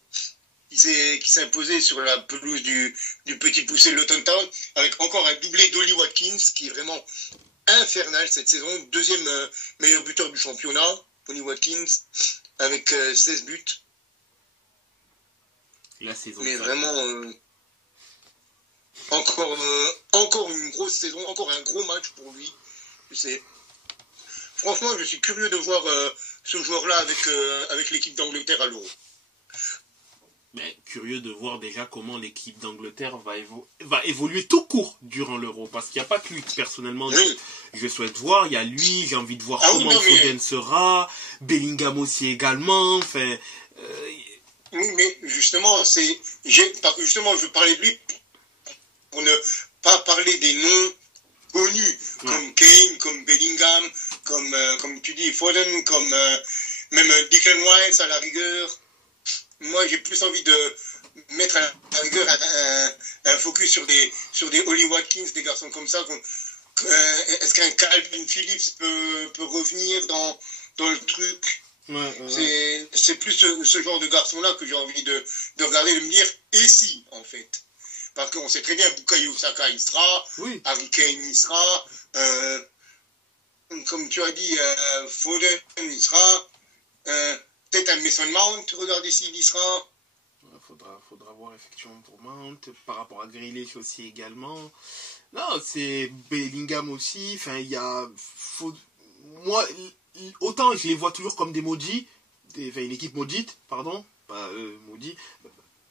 qui s'est imposé sur la pelouse du petit poussé Luton Town, avec encore un doublé d'Ollie Watkins, qui est vraiment infernal cette saison. Deuxième meilleur buteur du championnat, Ollie Watkins, avec 16 buts. La saison. Mais vraiment, encore une grosse saison, encore un gros match pour lui. Franchement, je suis curieux de voir ce joueur-là avec l'équipe d'Angleterre à l'Euro. Mais curieux de voir déjà comment l'équipe d'Angleterre va évoluer tout court durant l'Euro. Parce qu'il n'y a pas que lui, personnellement, oui, je souhaite voir. Il y a lui, j'ai envie de voir comment Foden sera, Bellingham aussi également. Enfin, oui, mais justement, je parlais de lui pour ne pas parler des noms connus, comme Kane, comme Bellingham, comme tu dis, Foden, comme même Declan Rice à la rigueur. Moi, j'ai plus envie de mettre à la rigueur un focus sur des Ollie Watkins, des garçons comme ça. Est-ce qu'un Calvin Phillips peut revenir dans le truc? C'est plus ce genre de garçon-là que j'ai envie de regarder, de me dire, et si, en fait. Parce qu'on sait très bien, Bukayo Saka, il sera, oui, Harry Kane, il sera, comme tu as dit, Foden, il sera, peut-être un Mason Mount, regardez s'il y sera. Faudra voir effectivement pour Mount, par rapport à Grealish aussi également. Non, c'est Bellingham aussi, enfin, il y a... Moi, autant je les vois toujours comme des maudits, enfin une équipe maudite, pardon, pas maudit,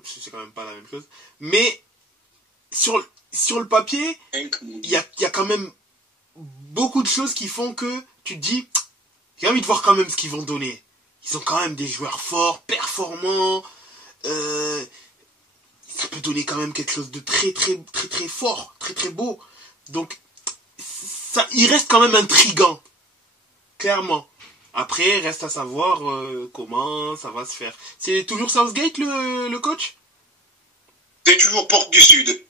c'est quand même pas la même chose, mais sur le papier, il y a quand même beaucoup de choses qui font que tu te dis, j'ai envie de voir quand même ce qu'ils vont donner. Ils ont quand même des joueurs forts, performants, ça peut donner quand même quelque chose de très très très très fort, très très beau. Donc ça, il reste quand même intriguant, clairement. Après, reste à savoir comment ça va se faire. C'est toujours Southgate le coach? C'est toujours Porte du Sud.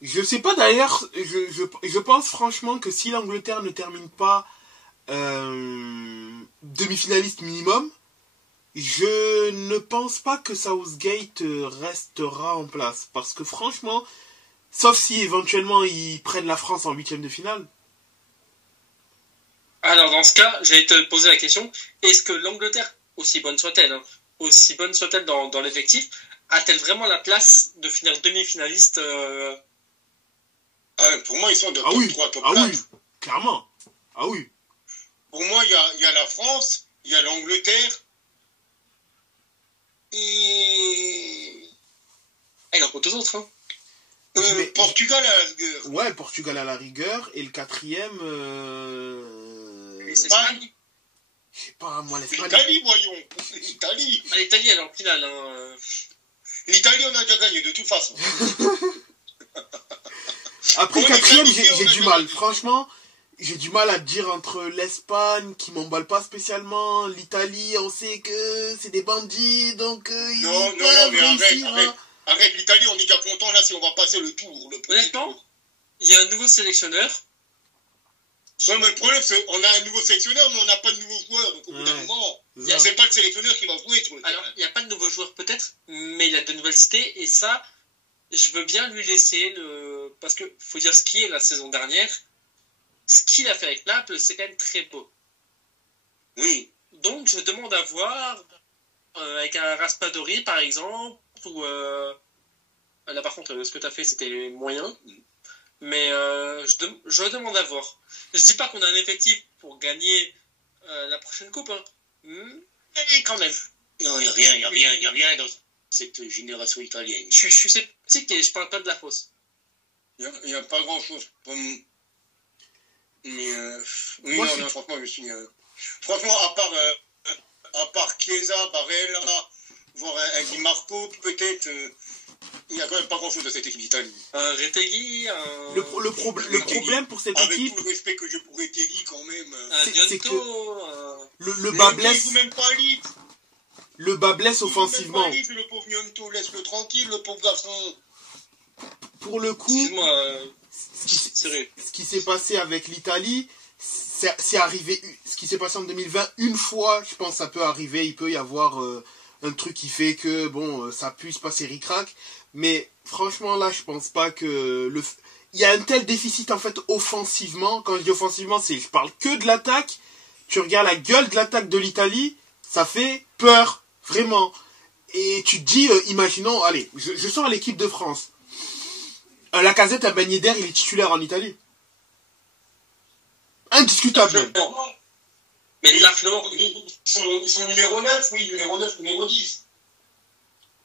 Je sais pas d'ailleurs, je pense franchement que si l'Angleterre ne termine pas demi-finaliste minimum, je ne pense pas que Southgate restera en place. Parce que franchement, sauf si éventuellement ils prennent la France en 8e de finale. Alors dans ce cas, j'allais te poser la question, est-ce que l'Angleterre, aussi bonne soit-elle, dans l'effectif, a-t-elle vraiment la place de finir demi-finaliste Pour moi, ils sont de top 3, top 4. Oui, clairement. Ah oui. Pour moi, il y a la France, il y a l'Angleterre, et deux autres. Hein. Portugal à la rigueur. Ouais, Portugal à la rigueur. Et le quatrième... L'Espagne. Je sais pas, moi, l'Espagne... L'Italie, voyons. L'Italie. Ah, l'Italie, elle est en finale. Hein. L'Italie, on a déjà gagné, de toute façon. Après, On est quatrième, qualifié, j'ai on a du gagné. mal. Franchement, j'ai du mal à te dire entre l'Espagne, qui m'emballe pas spécialement, l'Italie, on sait que c'est des bandits, donc ils Non, peuvent mais réussir. arrête, l'Italie, on est déjà content, là, si on va passer le tour. Honnêtement, il y a un nouveau sélectionneur. Ouais, mais le problème, c'est qu'on a un nouveau sélectionneur, mais on n'a pas de nouveau joueur. Donc, au bout d'un Ouais. moment, Ça. c'est pas le sélectionneur qui va jouer sur le Alors, terrain. il n'y a pas de nouveaux joueurs peut-être, mais il a de nouvelles cités. Et ça, je veux bien lui laisser le... Parce que, faut dire ce qui est la saison dernière. Ce qu'il a fait avec Naples, c'est quand même très beau. Oui. Donc, je demande à voir avec un Raspadori, par exemple, ou... Là, par contre, ce que tu as fait, c'était moyen. Mais je demande à voir. Je dis pas qu'on a un effectif pour gagner la prochaine coupe, hein. Mais quand même. Non, il n'y a rien dans cette génération italienne. Je suis sceptique et je parle pas de la fausse. Il n'y a pas grand-chose. Mais, oui, Moi, non, franchement, je suis... franchement, à part Chiesa, Barella, voire un Di Marco, peut-être... il n'y a quand même pas grand-chose dans cette équipe d'Italie. Un Retegui, un... Le problème pour cette Avec équipe, tout le respect que j'ai pour Retegui, quand même... un c'est que- Gnonto, un... le bas blesse, Il joue même pas libre. le bas blesse offensivement. Il joue même pas libre, le pauvre Gnonto, laisse-le tranquille, le pauvre garçon. Pour le coup, Excuse-moi, sérieux. ce qui s'est passé avec l'Italie, c'est arrivé. Ce qui s'est passé en 2020, une fois, je pense que ça peut arriver. Il peut y avoir un truc qui fait que bon, ça puisse passer ric-rac. Mais franchement, là, je pense pas que il y a un tel déficit en fait offensivement. Quand je dis offensivement, je parle que de l'attaque. Tu regardes la gueule de l'attaque de l'Italie, ça fait peur, vraiment. Et tu te dis, imaginons, allez, je sors à l'équipe de France. Lacazette à Ben Yedder, il est titulaire en Italie. Indiscutable. même. Mais largement. Son numéro 9, oui, numéro 9, numéro 10.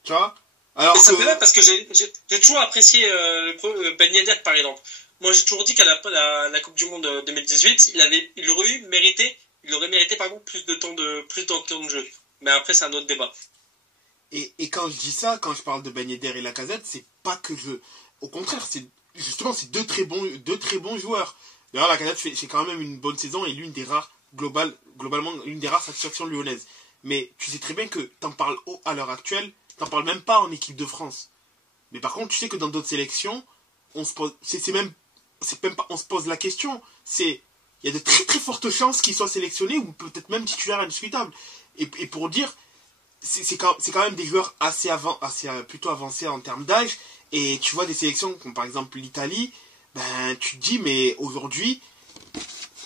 Tu vois. Alors Et ça me fait que... mal parce que j'ai toujours apprécié Ben Yedder, par exemple. Moi, j'ai toujours dit qu'à la Coupe du Monde 2018, il aurait mérité plus de temps de jeu. Mais après, c'est un autre débat. Et quand je dis ça, quand je parle de Ben Yedder et Lacazette, c'est pas que je... Au contraire, c'est deux très bons joueurs. D'ailleurs, Lacazette fait quand même une bonne saison et l'une des rares, globalement, l'une des rares satisfactions lyonnaises. Mais tu sais très bien que t'en parles à l'heure actuelle, t'en parles même pas en équipe de France. Mais par contre, tu sais que dans d'autres sélections, on se pose, on se pose la question. Il y a de très très fortes chances qu'il soit sélectionné ou peut-être même titulaire indiscutable. Et pour dire, c'est quand même des joueurs plutôt avancés en termes d'âge. Et tu vois des sélections comme par exemple l'Italie, ben tu te dis mais aujourd'hui,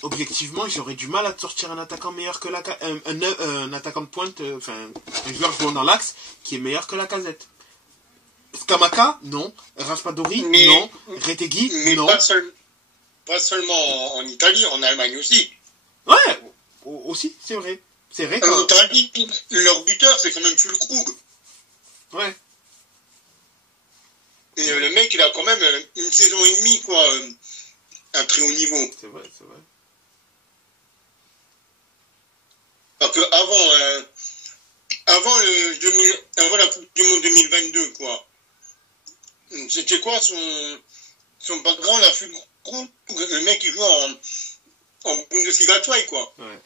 objectivement, j'aurais du mal à te sortir un attaquant meilleur que un attaquant de pointe, un joueur jouant dans l'axe qui est meilleur que Lacazette. Scamacca, non. Raspadori, non. Retegui, mais non. Pas seulement en Italie, en Allemagne aussi. Ouais, aussi, c'est vrai. C'est vrai En que... Italie, leur buteur, c'est quand même Füllkrug. Ouais. Et le mec, il a quand même une saison et demie, quoi, à très haut niveau. C'est vrai, c'est vrai. Parce que avant la Coupe du Monde 2022, quoi. C'était quoi son background à Füllkrug? Le mec, il joue en Bundesliga 2, quoi. Ouais.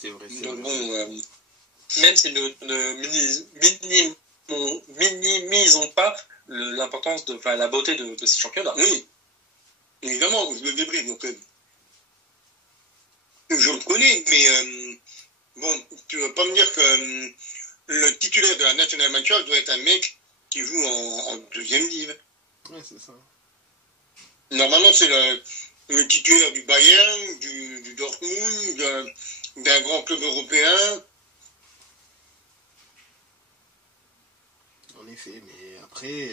C'est vrai, c'est Donc vrai. bon, Même si nous ne minimisons pas l'importance la beauté de ces championnats. oui, évidemment, je le débride, donc je le connais, mais bon, tu vas pas me dire que le titulaire de la National Mannschaft doit être un mec qui joue en deuxième div. Ouais, c'est ça. Normalement, c'est le titulaire du Bayern, du Dortmund, d'un grand club européen. En effet, mais après...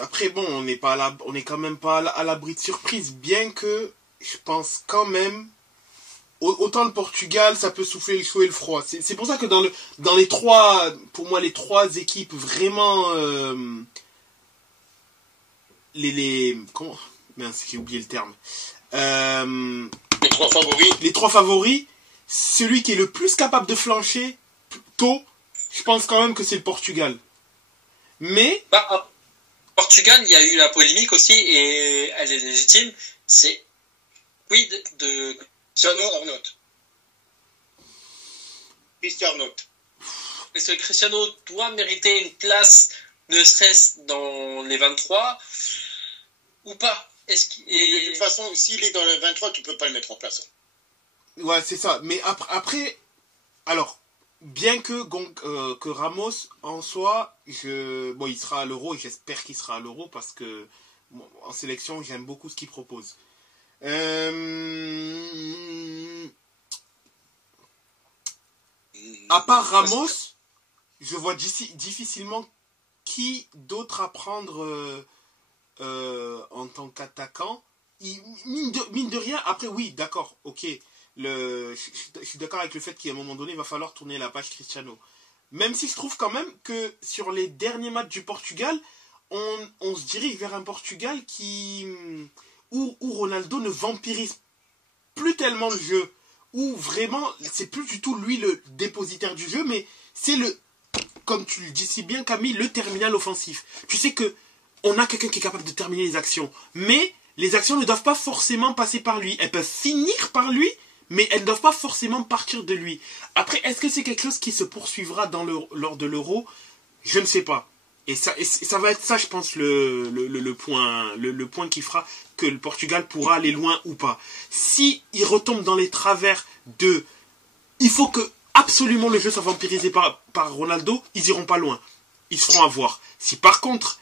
Après, bon, on est quand même pas à l'abri de surprise, bien que je pense quand même autant le Portugal, ça peut souffler le chaud et le froid. C'est pour ça que dans les trois, pour moi, les trois équipes vraiment... comment... Mince, j'ai oublié le terme. Les trois favoris. Les trois favoris, celui qui est le plus capable de flancher tôt, je pense quand même que c'est le Portugal. Mais... Portugal, il y a eu la polémique aussi, et elle est légitime. C'est quid de Cristiano Arnaud. Est-ce que Cristiano doit mériter une place, ne serait-ce dans les 23, ou pas? De toute façon, s'il est dans le 23, tu peux pas le mettre en place. Ouais, c'est ça. Mais après alors, bien que Ramos, en soi, il sera à l'Euro, et j'espère qu'il sera à l'Euro, parce que en sélection, j'aime beaucoup ce qu'il propose. À part Ramos, je vois difficilement qui d'autre à prendre en tant qu'attaquant. Mine de rien, après oui, d'accord, ok. Je suis d'accord avec le fait qu'à un moment donné, il va falloir tourner la page Cristiano. Même si je trouve quand même que sur les derniers matchs du Portugal, on se dirige vers un Portugal où Ronaldo ne vampirise plus tellement le jeu. Où vraiment, c'est plus du tout lui le dépositaire du jeu, mais c'est comme tu le dis si bien Camille, le terminal offensif. Tu sais que on a quelqu'un qui est capable de terminer les actions, mais les actions ne doivent pas forcément passer par lui. Elles peuvent finir par lui, mais elles ne doivent pas forcément partir de lui. Après, est-ce que c'est quelque chose qui se poursuivra lors de l'Euro? Je ne sais pas. Et ça va être ça, je pense, le point qui fera que le Portugal pourra aller loin ou pas. Si il retombe dans les travers il faut que absolument le jeu soit vampirisé par Ronaldo, ils iront pas loin. Ils se feront avoir. Si par contre,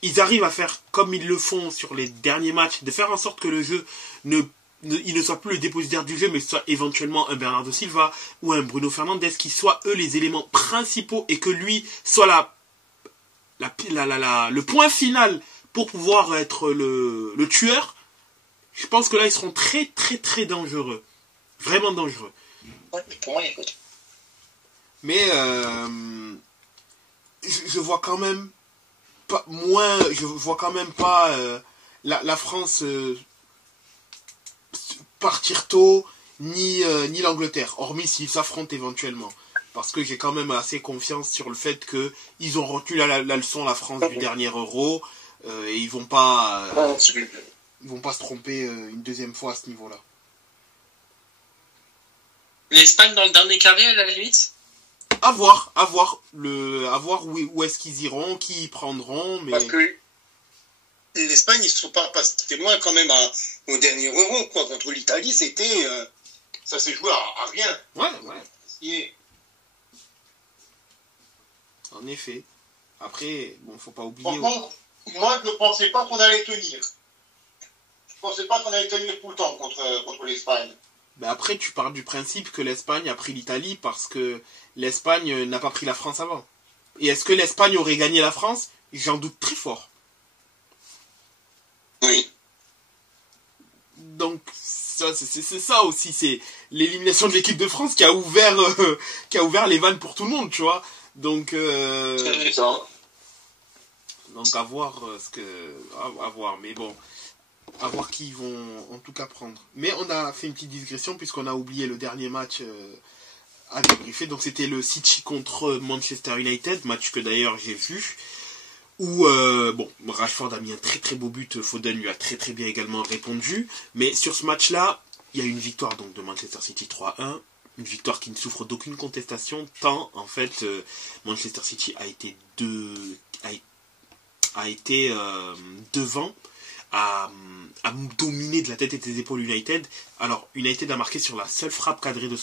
ils arrivent à faire comme ils le font sur les derniers matchs, de faire en sorte que le jeu il ne soit plus le dépositaire du jeu, mais soit éventuellement un Bernardo Silva ou un Bruno Fernandes, qui soient eux les éléments principaux et que lui soit le point final pour pouvoir être le tueur, je pense que là ils seront très très très dangereux. Vraiment dangereux. Ouais, pour moi, écoute. Mais je vois quand même pas la France partir tôt, ni l'Angleterre, hormis s'ils s'affrontent éventuellement. Parce que j'ai quand même assez confiance sur le fait qu'ils ont retenu la leçon, la France, du dernier Euro, et ils vont pas se tromper une deuxième fois à ce niveau-là. L'Espagne dans le dernier carré, à la limite? À voir où est-ce qu'ils iront, qui ils prendront. Mais... Parce que l'Espagne, ils ne sont pas passés loin quand même au dernier Euro, quoi. Contre l'Italie, c'était... ça s'est joué à rien. Ouais. En effet. Après, faut pas oublier... Franchement, moi, je ne pensais pas qu'on allait tenir. Je ne pensais pas qu'on allait tenir tout le temps contre l'Espagne. Après, tu pars du principe que l'Espagne a pris l'Italie parce que l'Espagne n'a pas pris la France avant. Et est-ce que l'Espagne aurait gagné la France? J'en doute très fort. Oui. Donc, c'est ça aussi, c'est l'élimination de l'équipe de France qui a ouvert les vannes pour tout le monde, tu vois. Donc, c'est ça. Donc à voir mais bon, à voir qui ils vont en tout cas prendre. Mais on a fait une petite digression puisqu'on a oublié le dernier match à débriefer. Donc c'était le City contre Manchester United, match que d'ailleurs j'ai vu, où Rashford a mis un très très beau but, Foden lui a très très bien également répondu. Mais sur ce match-là, il y a eu une victoire donc de Manchester City 3-1. Une victoire qui ne souffre d'aucune contestation, tant en fait Manchester City a été devant, à dominer de la tête et des épaules United. Alors United a marqué sur la seule frappe cadrée de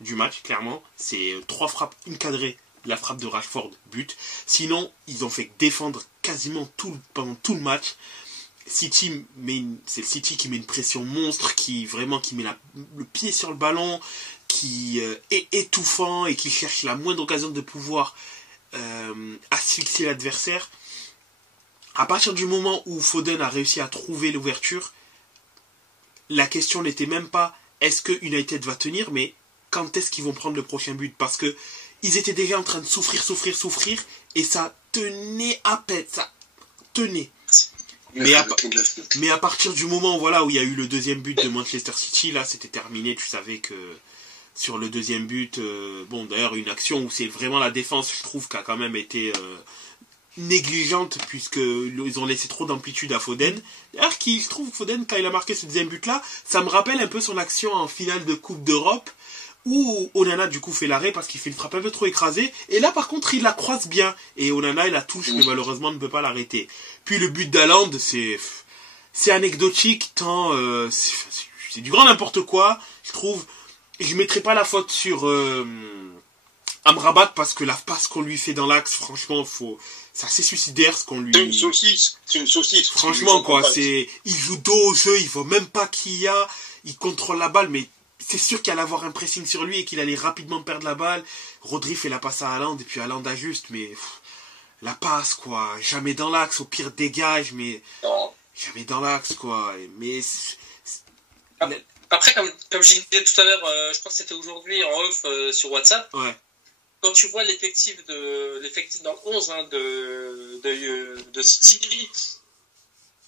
du match, clairement. C'est 3 frappes, une cadrée, la frappe de Rashford, but. Sinon, ils ont fait défendre quasiment pendant tout le match. C'est le City qui met une pression monstre, qui met le pied sur le ballon, qui est étouffant et qui cherche la moindre occasion de pouvoir asphyxier l'adversaire. À partir du moment où Foden a réussi à trouver l'ouverture, la question n'était même pas est-ce que United va tenir, mais quand est-ce qu'ils vont prendre le prochain but? Parce que ils étaient déjà en train de souffrir, et ça tenait à peine, ça tenait. Mais à partir du moment voilà, où il y a eu le deuxième but de Manchester City, là c'était terminé, tu savais que sur le deuxième but, bon d'ailleurs une action où c'est vraiment la défense, je trouve, qui a quand même été négligente, puisqu'ils ont laissé trop d'amplitude à Foden. D'ailleurs, je trouve Foden, quand il a marqué ce deuxième but là, ça me rappelle un peu son action en finale de Coupe d'Europe, où Onana du coup fait l'arrêt parce qu'il fait une frappe un peu trop écrasée, et là par contre il la croise bien, et Onana il la touche, mais malheureusement ne peut pas l'arrêter. Puis le but d'Haaland, c'est anecdotique, tant c'est du grand n'importe quoi, je trouve. Et je mettrai pas la faute sur Amrabat, parce que la passe qu'on lui fait dans l'axe, franchement, c'est assez suicidaire ce qu'on lui... C'est une saucisse. Franchement, quoi, il joue dos au jeu, il voit même pas qui y a, il contrôle la balle, mais c'est sûr qu'il allait avoir un pressing sur lui et qu'il allait rapidement perdre la balle. Rodri fait la passe à Haaland, et puis Haaland ajuste, mais la passe, quoi, jamais dans l'axe, au pire dégage, mais jamais dans l'axe, quoi. Mais après, comme je disais tout à l'heure, je crois que c'était aujourd'hui en off sur WhatsApp. Ouais. Quand tu vois l'effectif dans le 11 de City,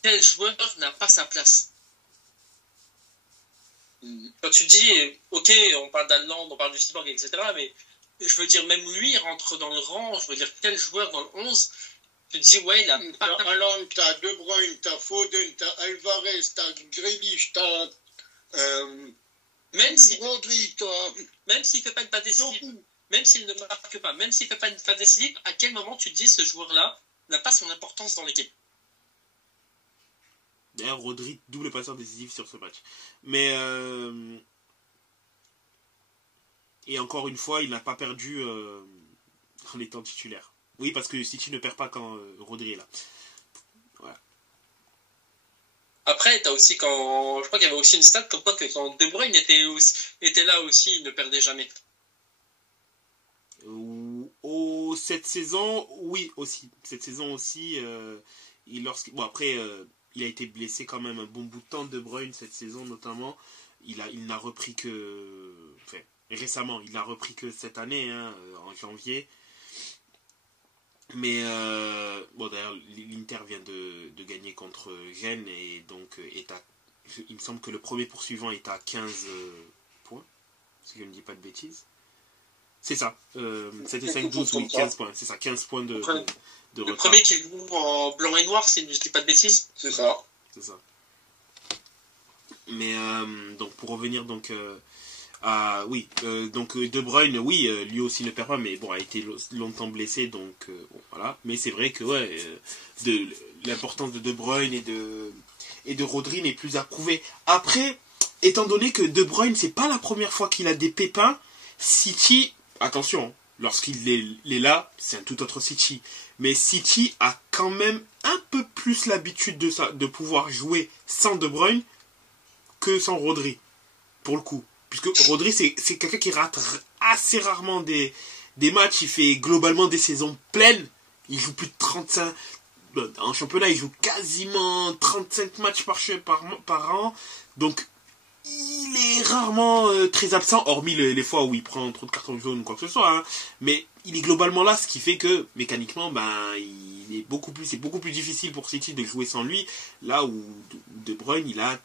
quel joueur n'a pas sa place? Quand tu dis, ok, on parle d'Haaland, on parle du Cyborg, etc., mais je veux dire, même lui rentre dans le rang. Je veux dire, quel joueur dans le 11, tu te dis, ouais, il a pas... T'as Haaland, t'as De Bruyne, t'as Foden, t'as Alvarez, t'as Grealish, t'as... même si Rodri, même s'il fait pas une passe décisive, même s'il ne marque pas, même s'il fait pas une passe décisive, à quel moment tu te dis ce joueur-là n'a pas son importance dans l'équipe? D'ailleurs, Rodri, double passeur décisif sur ce match. Mais et encore une fois, il n'a pas perdu en étant titulaire. Oui, parce que City ne perd pas quand Rodri est là. Voilà. Après, t'as aussi je crois qu'il y avait aussi une stat comme quoi que quand De Bruyne était là aussi, il ne perdait jamais. Cette saison, oui, aussi. Cette saison aussi, bon, après, il a été blessé quand même un bon bout de temps, De Bruyne, cette saison notamment. Il n'a repris que... Enfin, récemment, il n'a repris que cette année, hein, en janvier. Mais, bon, d'ailleurs, l'Inter vient de gagner contre Gênes, et donc il me semble que le premier poursuivant est à 15 points, si je ne dis pas de bêtises. C'est ça, c'était 5-12, oui, 15 points, c'est ça, 15 points de retard. Le premier qui joue en blanc et noir, si je ne dis pas de bêtises. C'est ça. C'est ça. Mais, donc, pour revenir, donc, oui, donc De Bruyne, oui, lui aussi ne perd pas, mais bon, a été longtemps blessé, donc, bon, voilà. Mais c'est vrai que, ouais, l'importance de Bruyne et de Rodri n'est plus à prouver. Après, étant donné que De Bruyne, c'est pas la première fois qu'il a des pépins, City... Attention, lorsqu'il est là, c'est un tout autre City. Mais City a quand même un peu plus l'habitude de pouvoir jouer sans De Bruyne que sans Rodri, pour le coup. Puisque Rodri, c'est quelqu'un qui rate assez rarement des matchs. Il fait globalement des saisons pleines. Il joue plus de 35... En championnat, il joue quasiment 35 matchs par an. Donc... il est rarement très absent, hormis les fois où il prend trop de cartons jaunes ou quoi que ce soit. Hein. Mais il est globalement là, ce qui fait que, mécaniquement, c'est beaucoup plus difficile pour City de jouer sans lui. Là où De Bruyne, il a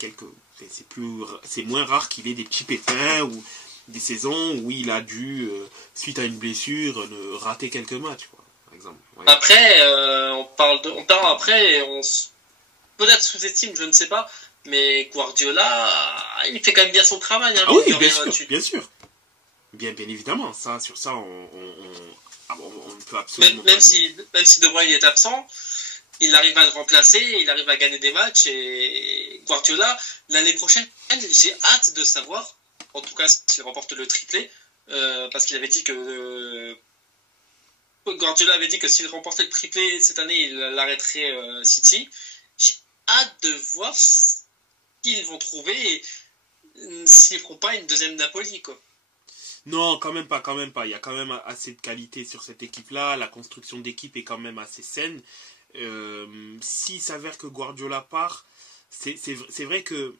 c'est moins rare qu'il ait des petits pépins ou des saisons où il a dû, suite à une blessure, rater quelques matchs, quoi, par exemple. Ouais. Après, on parle après, on peut-être sous-estime, je ne sais pas. Mais Guardiola, il fait quand même bien son travail. Hein, ah oui, bien sûr. Bien évidemment. Sur ça, on ne peut absolument même si De Bruyne est absent, il arrive à le remplacer, il arrive à gagner des matchs. Et Guardiola, l'année prochaine, j'ai hâte de savoir, en tout cas s'il remporte le triplé, parce qu'il avait dit que... Guardiola avait dit que s'il remportait le triplé cette année, il arrêterait City. J'ai hâte de voir qu'ils vont trouver s'ils ne feront pas une deuxième Napoli, quoi. Non, quand même pas. Il y a quand même assez de qualité sur cette équipe-là. La construction d'équipe est quand même assez saine. S'il s'avère que Guardiola part, c'est vrai que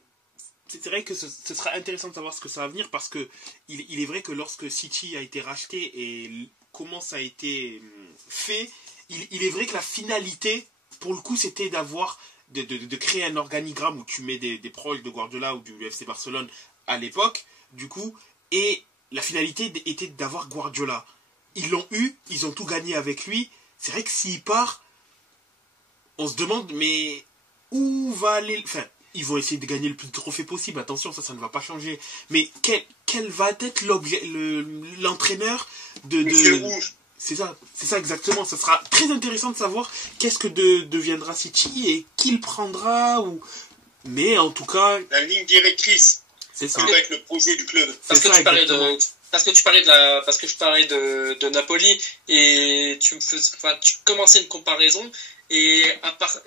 c'est vrai que ce sera intéressant de savoir ce que ça va venir parce que il est vrai que lorsque City a été racheté et comment ça a été fait, il est vrai que la finalité, pour le coup, c'était de créer un organigramme où tu mets des proches de Guardiola ou du FC Barcelone à l'époque, du coup, et la finalité était d'avoir Guardiola. Ils l'ont eu, ils ont tout gagné avec lui. C'est vrai que s'il part, on se demande, mais où va aller... Enfin, ils vont essayer de gagner le plus de trophées possible. Attention, ça ne va pas changer. Mais quel va être l'entraîneur de... Rouge. C'est ça exactement. Ça sera très intéressant de savoir qu'est-ce que deviendra City et qui le prendra. Mais en tout cas... La ligne directrice. C'est ça. Avec le projet du club. Parce que je parlais de Napoli et tu commençais une comparaison et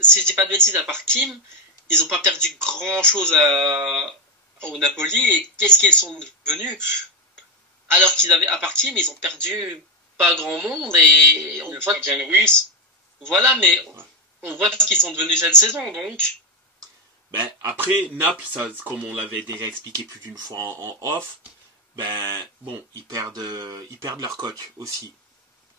si je dis pas de bêtises, à part Kim, ils n'ont pas perdu grand chose au Napoli et qu'est-ce qu'ils sont devenus alors qu'ils avaient à part Kim, ils ont perdu pas grand monde et on voit Ruiz. Voilà, mais on voit ce qu'ils sont devenus cette saison donc. Ben, après, Naples, ça, comme on l'avait déjà expliqué plus d'une fois en off, ben, bon, ils perdent leur coach aussi.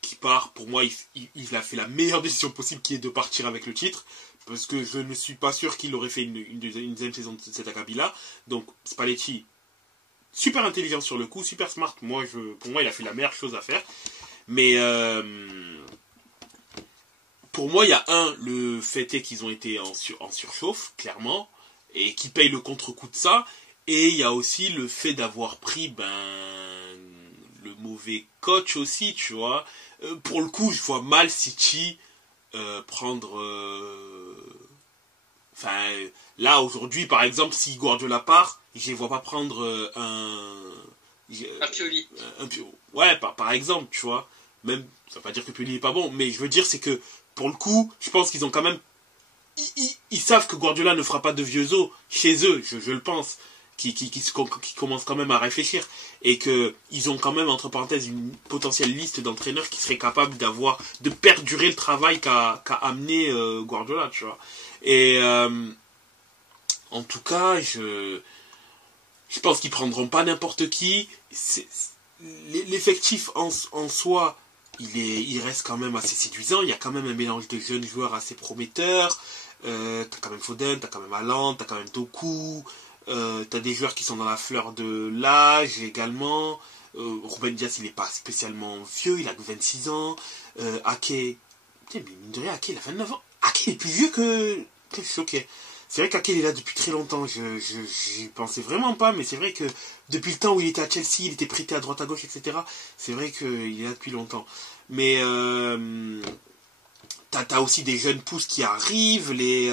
Qui part, pour moi, il a fait la meilleure décision possible qui est de partir avec le titre. Parce que je ne suis pas sûr qu'il aurait fait une deuxième saison de cet acabit-là. Donc, Spalletti, super intelligent sur le coup, super smart. Pour moi, il a fait la meilleure chose à faire. Mais, pour moi, il y a le fait est qu'ils ont été en surchauffe, clairement, et qui paye le contre-coup de ça. Et il y a aussi le fait d'avoir pris, le mauvais coach aussi, tu vois. Pour le coup, je vois mal City prendre... là, aujourd'hui, par exemple, si Guardiola part, je ne vois pas prendre un Pioli. Ouais, par exemple, tu vois. Même, ça ne veut pas dire que Pioli n'est pas bon, mais je veux dire, c'est que, pour le coup, je pense qu'ils ont quand même... Ils savent que Guardiola ne fera pas de vieux os chez eux, je le pense. Qui commencent quand même à réfléchir et qu'ils ont quand même entre parenthèses une potentielle liste d'entraîneurs qui seraient capables de perdurer le travail qu'a amené Guardiola, tu vois. Et en tout cas, je pense qu'ils prendront pas n'importe qui. L'effectif en soi, il reste quand même assez séduisant. Il y a quand même un mélange de jeunes joueurs assez prometteurs. T'as quand même Foden, t'as quand même Haaland, t'as quand même Doku. T'as des joueurs qui sont dans la fleur de l'âge également. Ruben Dias, il n'est pas spécialement vieux, il a que 26 ans. Ake, putain, mais mine de rien, Ake, il a 29 ans. Ake, il est plus vieux que... Je suis choqué. C'est vrai qu'Ake, il est là depuis très longtemps. J'y pensais vraiment pas, mais c'est vrai que depuis le temps où il était à Chelsea, il était prêté à droite à gauche, etc. C'est vrai qu'il est là depuis longtemps. Mais t'as aussi des jeunes pousses qui arrivent, les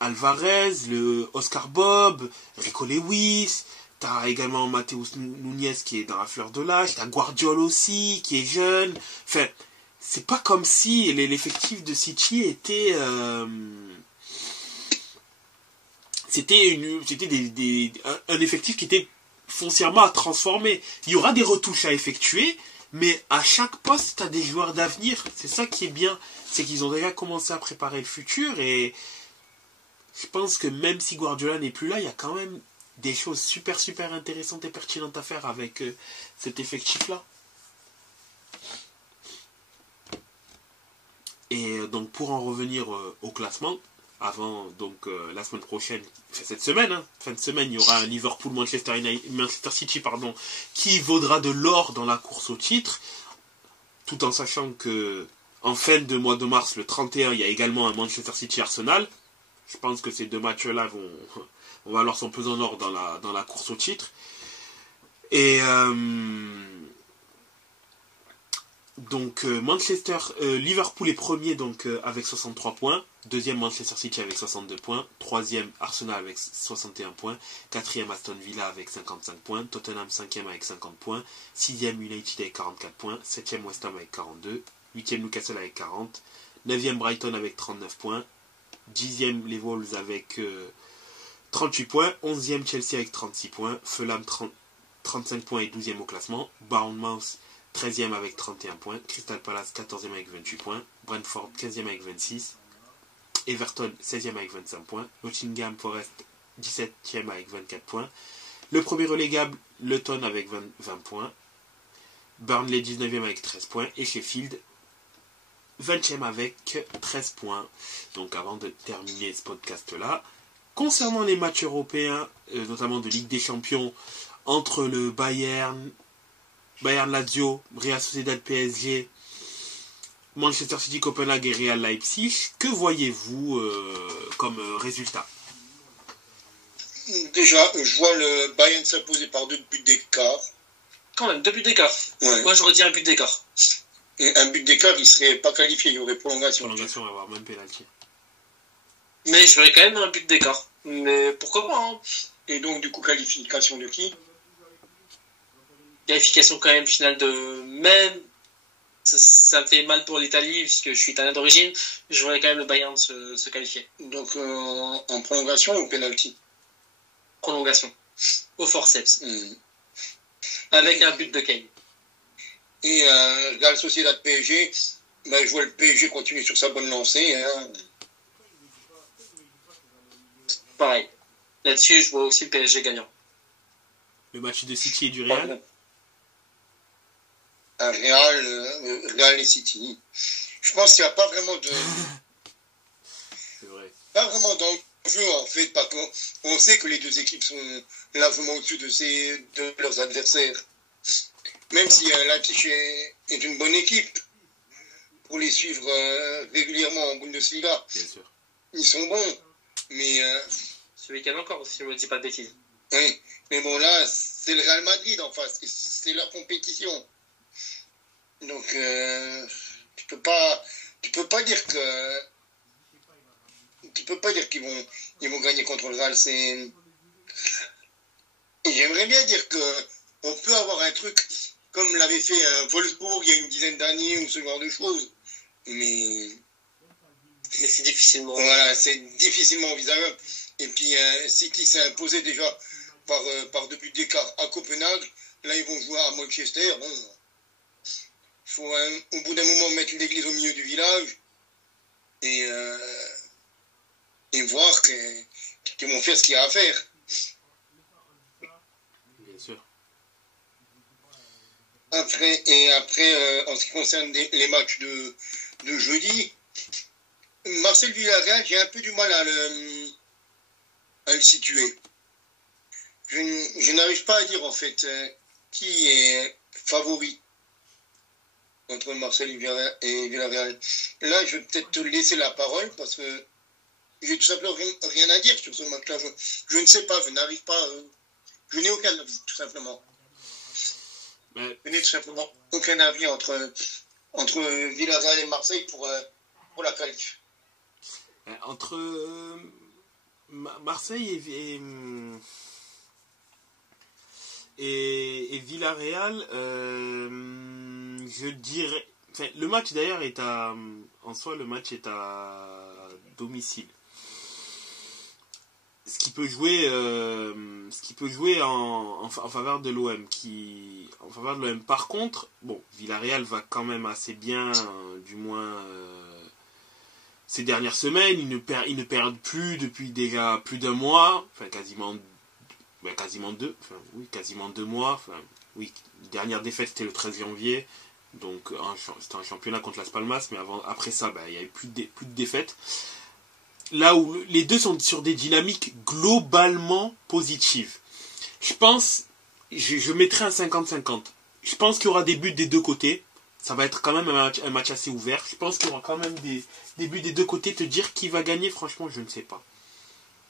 Alvarez, le Oscar Bob, Rico Lewis, t'as également Mateus Nunes qui est dans la fleur de l'âge, t'as Guardiola aussi qui est jeune. Enfin, c'est pas comme si l'effectif de City était c'était un effectif qui était foncièrement à transformer. Il y aura des retouches à effectuer, mais à chaque poste, t'as des joueurs d'avenir. C'est ça qui est bien, c'est qu'ils ont déjà commencé à préparer le futur et je pense que même si Guardiola n'est plus là, il y a quand même des choses super super intéressantes et pertinentes à faire avec cet effectif-là. Et donc pour en revenir au classement, avant donc la semaine prochaine, cette semaine, fin de semaine, il y aura un Liverpool-Manchester City qui vaudra de l'or dans la course au titre, tout en sachant que en fin de mois de mars, le 31, il y a également un Manchester City-Arsenal. Je pense que ces deux matchs-là vont valoir son pesant d'or dans la course au titre. Et donc Liverpool est premier donc avec 63 points. Deuxième Manchester City avec 62 points. Troisième Arsenal avec 61 points. Quatrième Aston Villa avec 55 points. Tottenham 5e avec 50 points. Sixième United avec 44 points. Septième West Ham avec 42. Huitième Newcastle avec 40. Neuvième Brighton avec 39 points. 10e les Wolves avec 38 points, 11e Chelsea avec 36 points, Fulham 35 points et 12e au classement, Bournemouth 13e avec 31 points, Crystal Palace 14e avec 28 points, Brentford 15e avec 26, Everton 16e avec 25 points, Nottingham Forest 17e avec 24 points. Le premier relégable, Luton avec 20 points. Burnley 19e avec 13 points. Et Sheffield 20e avec 13 points. Donc avant de terminer ce podcast-là, concernant les matchs européens, notamment de Ligue des Champions, entre le Bayern Lazio, Real Sociedad PSG, Manchester City, Copenhague et Real Leipzig, que voyez-vous comme résultat? Déjà, je vois le Bayern s'imposer par 2 buts d'écart. Quand même, 2 buts d'écart. Ouais. Moi, j'aurais dit 1 but d'écart. Et un but d'écart, il serait pas qualifié, il y aurait prolongation. Prolongation, on va avoir même pénalty. Mais je verrais quand même un but d'écart. Mais pourquoi pas, hein. Et donc, du coup, qualification de qui? Qualification quand même finale de même. Ça me fait mal pour l'Italie, puisque je suis italien d'origine. Je voudrais quand même le Bayern se qualifier. Donc, en prolongation ou penalty? Prolongation. Au forceps. Avec un but de Kane. Et Real Sociedad PSG, je vois le PSG continuer sur sa bonne lancée. Hein. Pareil. Là-dessus, je vois aussi le PSG gagnant. Le match de City et du Real? Real et City. Je pense qu'il n'y a pas vraiment de... C'est vrai. Pas vraiment d'enjeu, en fait, parce qu'on sait que les deux équipes sont largement au-dessus de leurs adversaires. Même si Leipzig est une bonne équipe, pour les suivre régulièrement en Bundesliga. Bien sûr. Ils sont bons, mais... Ce week-end encore, si je ne me dis pas de bêtises. Oui, mais bon, là, c'est le Real Madrid en face, c'est leur compétition. Donc, tu peux pas dire qu'ils vont gagner contre le Real. J'aimerais bien dire que on peut avoir un truc comme l'avait fait Wolfsburg il y a une dizaine d'années ou ce genre de choses, mais c'est difficilement. Voilà, c'est difficilement envisageable. Et puis City s'est imposé déjà par 2 buts d'écart à Copenhague. Là, ils vont jouer à Manchester. Bon, il faut au bout d'un moment mettre l'église au milieu du village et voir qu'ils vont faire ce qu'il y a à faire. Bien sûr. Après, en ce qui concerne les matchs de jeudi, Marseille-Villarreal, j'ai un peu du mal à le situer. Je n'arrive pas à dire en fait qui est favori entre Marseille et Villarreal. Là, je vais peut-être te laisser la parole parce que j'ai tout simplement rien à dire sur ce match-là. Je ne sais pas, je n'arrive pas. Je n'ai aucun avis, tout simplement. Je n'ai tout simplement aucun avis entre Villarreal et Marseille pour la qualif. Entre Marseille et Villarreal, je dirais... Enfin, le match d'ailleurs est en soi, le match est à domicile. Ce qui peut jouer en faveur de l'OM. Par contre, bon, Villarreal va quand même assez bien, du moins ces dernières semaines. Ils ne perdent plus depuis déjà plus d'un mois, enfin quasiment 2 mois. Enfin, oui, dernière défaite c'était le 13 janvier. Donc c'était un championnat contre Las Palmas, mais après ça, il n'y avait plus de défaites. Là où les deux sont sur des dynamiques globalement positives. Je pense, je mettrai un 50-50. Je pense qu'il y aura des buts des deux côtés. Ça va être quand même un match assez ouvert. Je pense qu'il y aura quand même des buts des deux côtés. Te dire qui va gagner, franchement, je ne sais pas.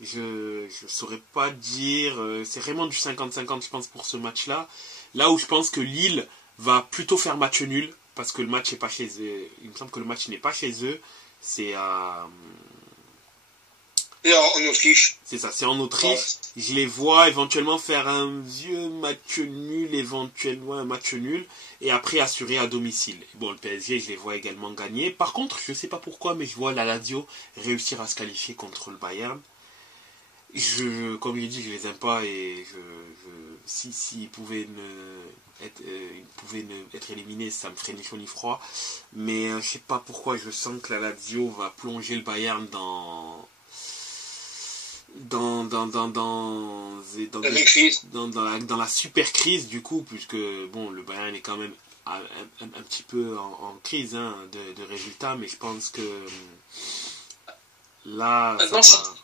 Je saurais pas dire. C'est vraiment du 50-50, je pense, pour ce match-là. Là où je pense que Lille va plutôt faire match nul, parce que le match n'est pas chez eux. Il me semble que le match n'est pas chez eux. C'est à... Et en Autriche. C'est ça, c'est en Autriche. Je les vois éventuellement faire un vieux match nul, éventuellement un match nul, et après assurer à domicile. Bon, le PSG, je les vois également gagner. Par contre, je ne sais pas pourquoi, mais je vois la Lazio réussir à se qualifier contre le Bayern. Comme j'ai dit, je les aime pas, et s'ils pouvaient être éliminés, ça me ferait ni chaud ni froid. Mais je sais pas pourquoi, je sens que la Lazio va plonger le Bayern La crise. dans la super crise du coup, puisque bon, le Bayern est quand même un petit peu en crise hein, de résultats, mais je pense que là, ça Non, va.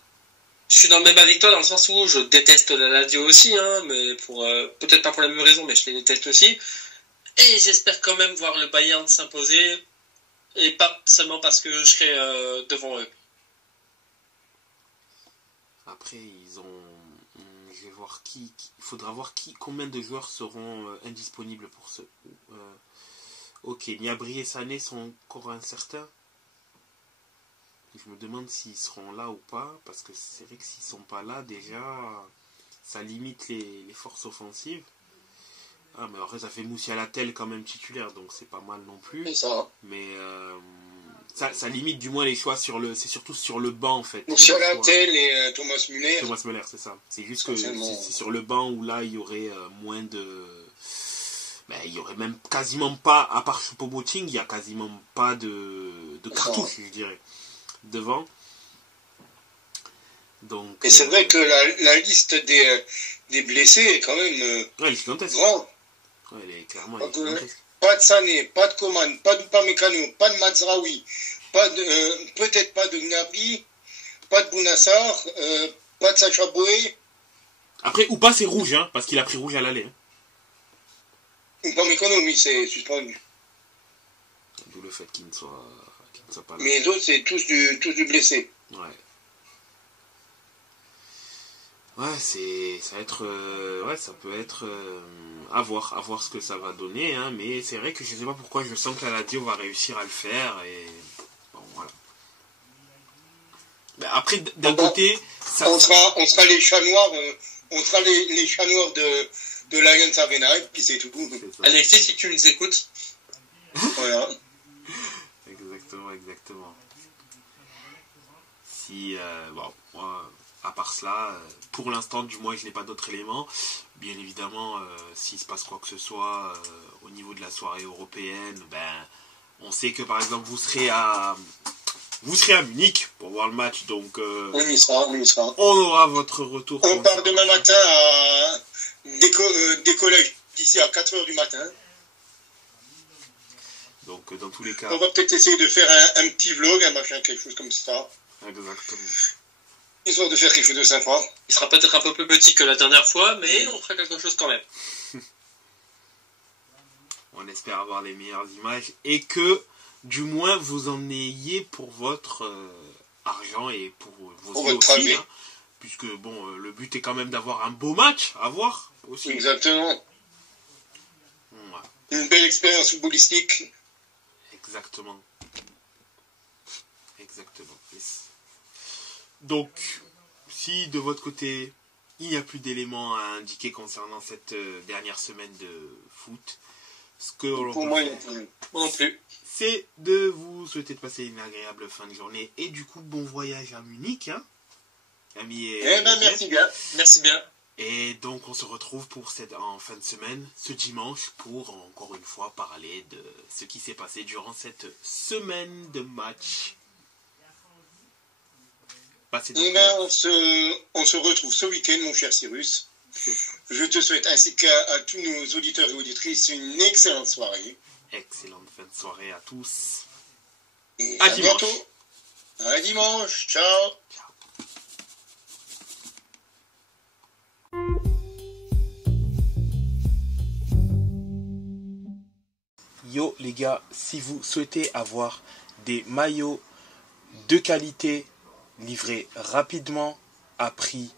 je suis dans le même avec toi dans le sens où je déteste la Lazio aussi, hein, mais pour peut-être pas pour la même raison, mais je les déteste aussi. Et j'espère quand même voir le Bayern s'imposer, et pas seulement parce que je serai devant eux. Après, je vais voir il faudra voir combien de joueurs seront indisponibles pour ce. Ok, Gnabry et Sané sont encore incertains. Je me demande s'ils seront là ou pas, parce que c'est vrai que s'ils sont pas là, déjà, ça limite les forces offensives. Ah, mais après, ça fait Moussiala-Tel quand même titulaire, donc c'est pas mal non plus. C'est ça. Mais ça limite du moins les choix c'est surtout sur le banc en fait. Moussiala-Tel et Thomas Müller. Thomas Müller, c'est ça. C'est juste que c'est sur le banc où là, il y aurait moins de. Ben, il y aurait même quasiment pas, à part Choupo-Moting, il y a quasiment pas de cartouches, je dirais, devant. Donc, et c'est vrai que la liste des blessés est quand même ouais, elle est gigantesque. grande. Ouais, elle est clairement gigantesque. Pas de Sané, pas de Coman, pas de Upamecano, pas de Mazraoui, peut-être pas de Gnabry, pas de Bounassar, pas de Sacha Boé. Après, ou pas, c'est rouge, hein, parce qu'il a pris rouge à l'aller. Hein. Upamecano, oui, c'est suspendu. D'où le fait qu'il ne soit pas là. Mais les autres, c'est tous du blessé. Ouais. Ouais, ça va être, ouais, ça peut être à voir ce que ça va donner, hein, mais c'est vrai que je sais pas pourquoi je sens que la Lazio va réussir à le faire et bon voilà. Ben, après d'un côté, ça... on sera les chats noirs, on sera les chats noirs de l'Allianz Arena et puis c'est tout. Alexis, si tu nous écoutes. Voilà. Exactement. Si bon, moi, à part cela, pour l'instant, du moins, je n'ai pas d'autres éléments. Bien évidemment, s'il se passe quoi que ce soit au niveau de la soirée européenne, ben, on sait que par exemple, vous serez à Munich pour voir le match, donc On y sera. on aura votre retour. On part demain matin à décollage d'ici à 4h du matin. Donc, dans tous les cas. On va peut-être essayer de faire un petit vlog, un machin, quelque chose comme ça. Exactement. Histoire de faire quelque chose de sympa. Il sera peut-être un peu plus petit que la dernière fois, mais on fera quelque chose quand même. On espère avoir les meilleures images et que, du moins, vous en ayez pour votre argent et pour vos yeux aussi. Hein, puisque, bon, le but est quand même d'avoir un beau match à voir aussi. Exactement. Voilà. Une belle expérience footballistique. Exactement. Yes. Donc, si de votre côté, il n'y a plus d'éléments à indiquer concernant cette dernière semaine de foot, ce que l'on peut faire, moi non plus, c'est de vous souhaiter de passer une agréable fin de journée et du coup, bon voyage à Munich, hein, amis. Merci bien. Et donc, on se retrouve en fin de semaine, ce dimanche, pour encore une fois parler de ce qui s'est passé durant cette semaine de match. On se retrouve ce week-end, mon cher Cyrus. Je te souhaite, ainsi qu'à tous nos auditeurs et auditrices, une excellente soirée. Excellente fin de soirée à tous. Et à dimanche. Bientôt. À dimanche. Ciao. Yo les gars, si vous souhaitez avoir des maillots de qualité livrés rapidement à prix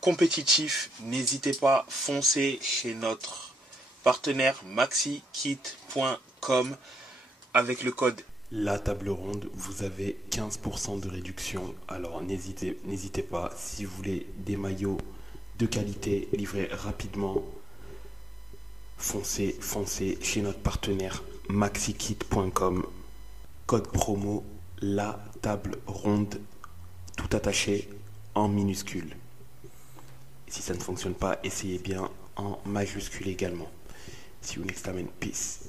compétitif, n'hésitez pas, foncez chez notre partenaire maxikit.com avec le code La Table Ronde, vous avez 15% de réduction. Alors n'hésitez pas, si vous voulez des maillots de qualité livrés rapidement, foncez chez notre partenaire maxikit.com. Code promo La Table Ronde, tout attaché en minuscule. Et si ça ne fonctionne pas, essayez bien en majuscule également. See you next time and peace.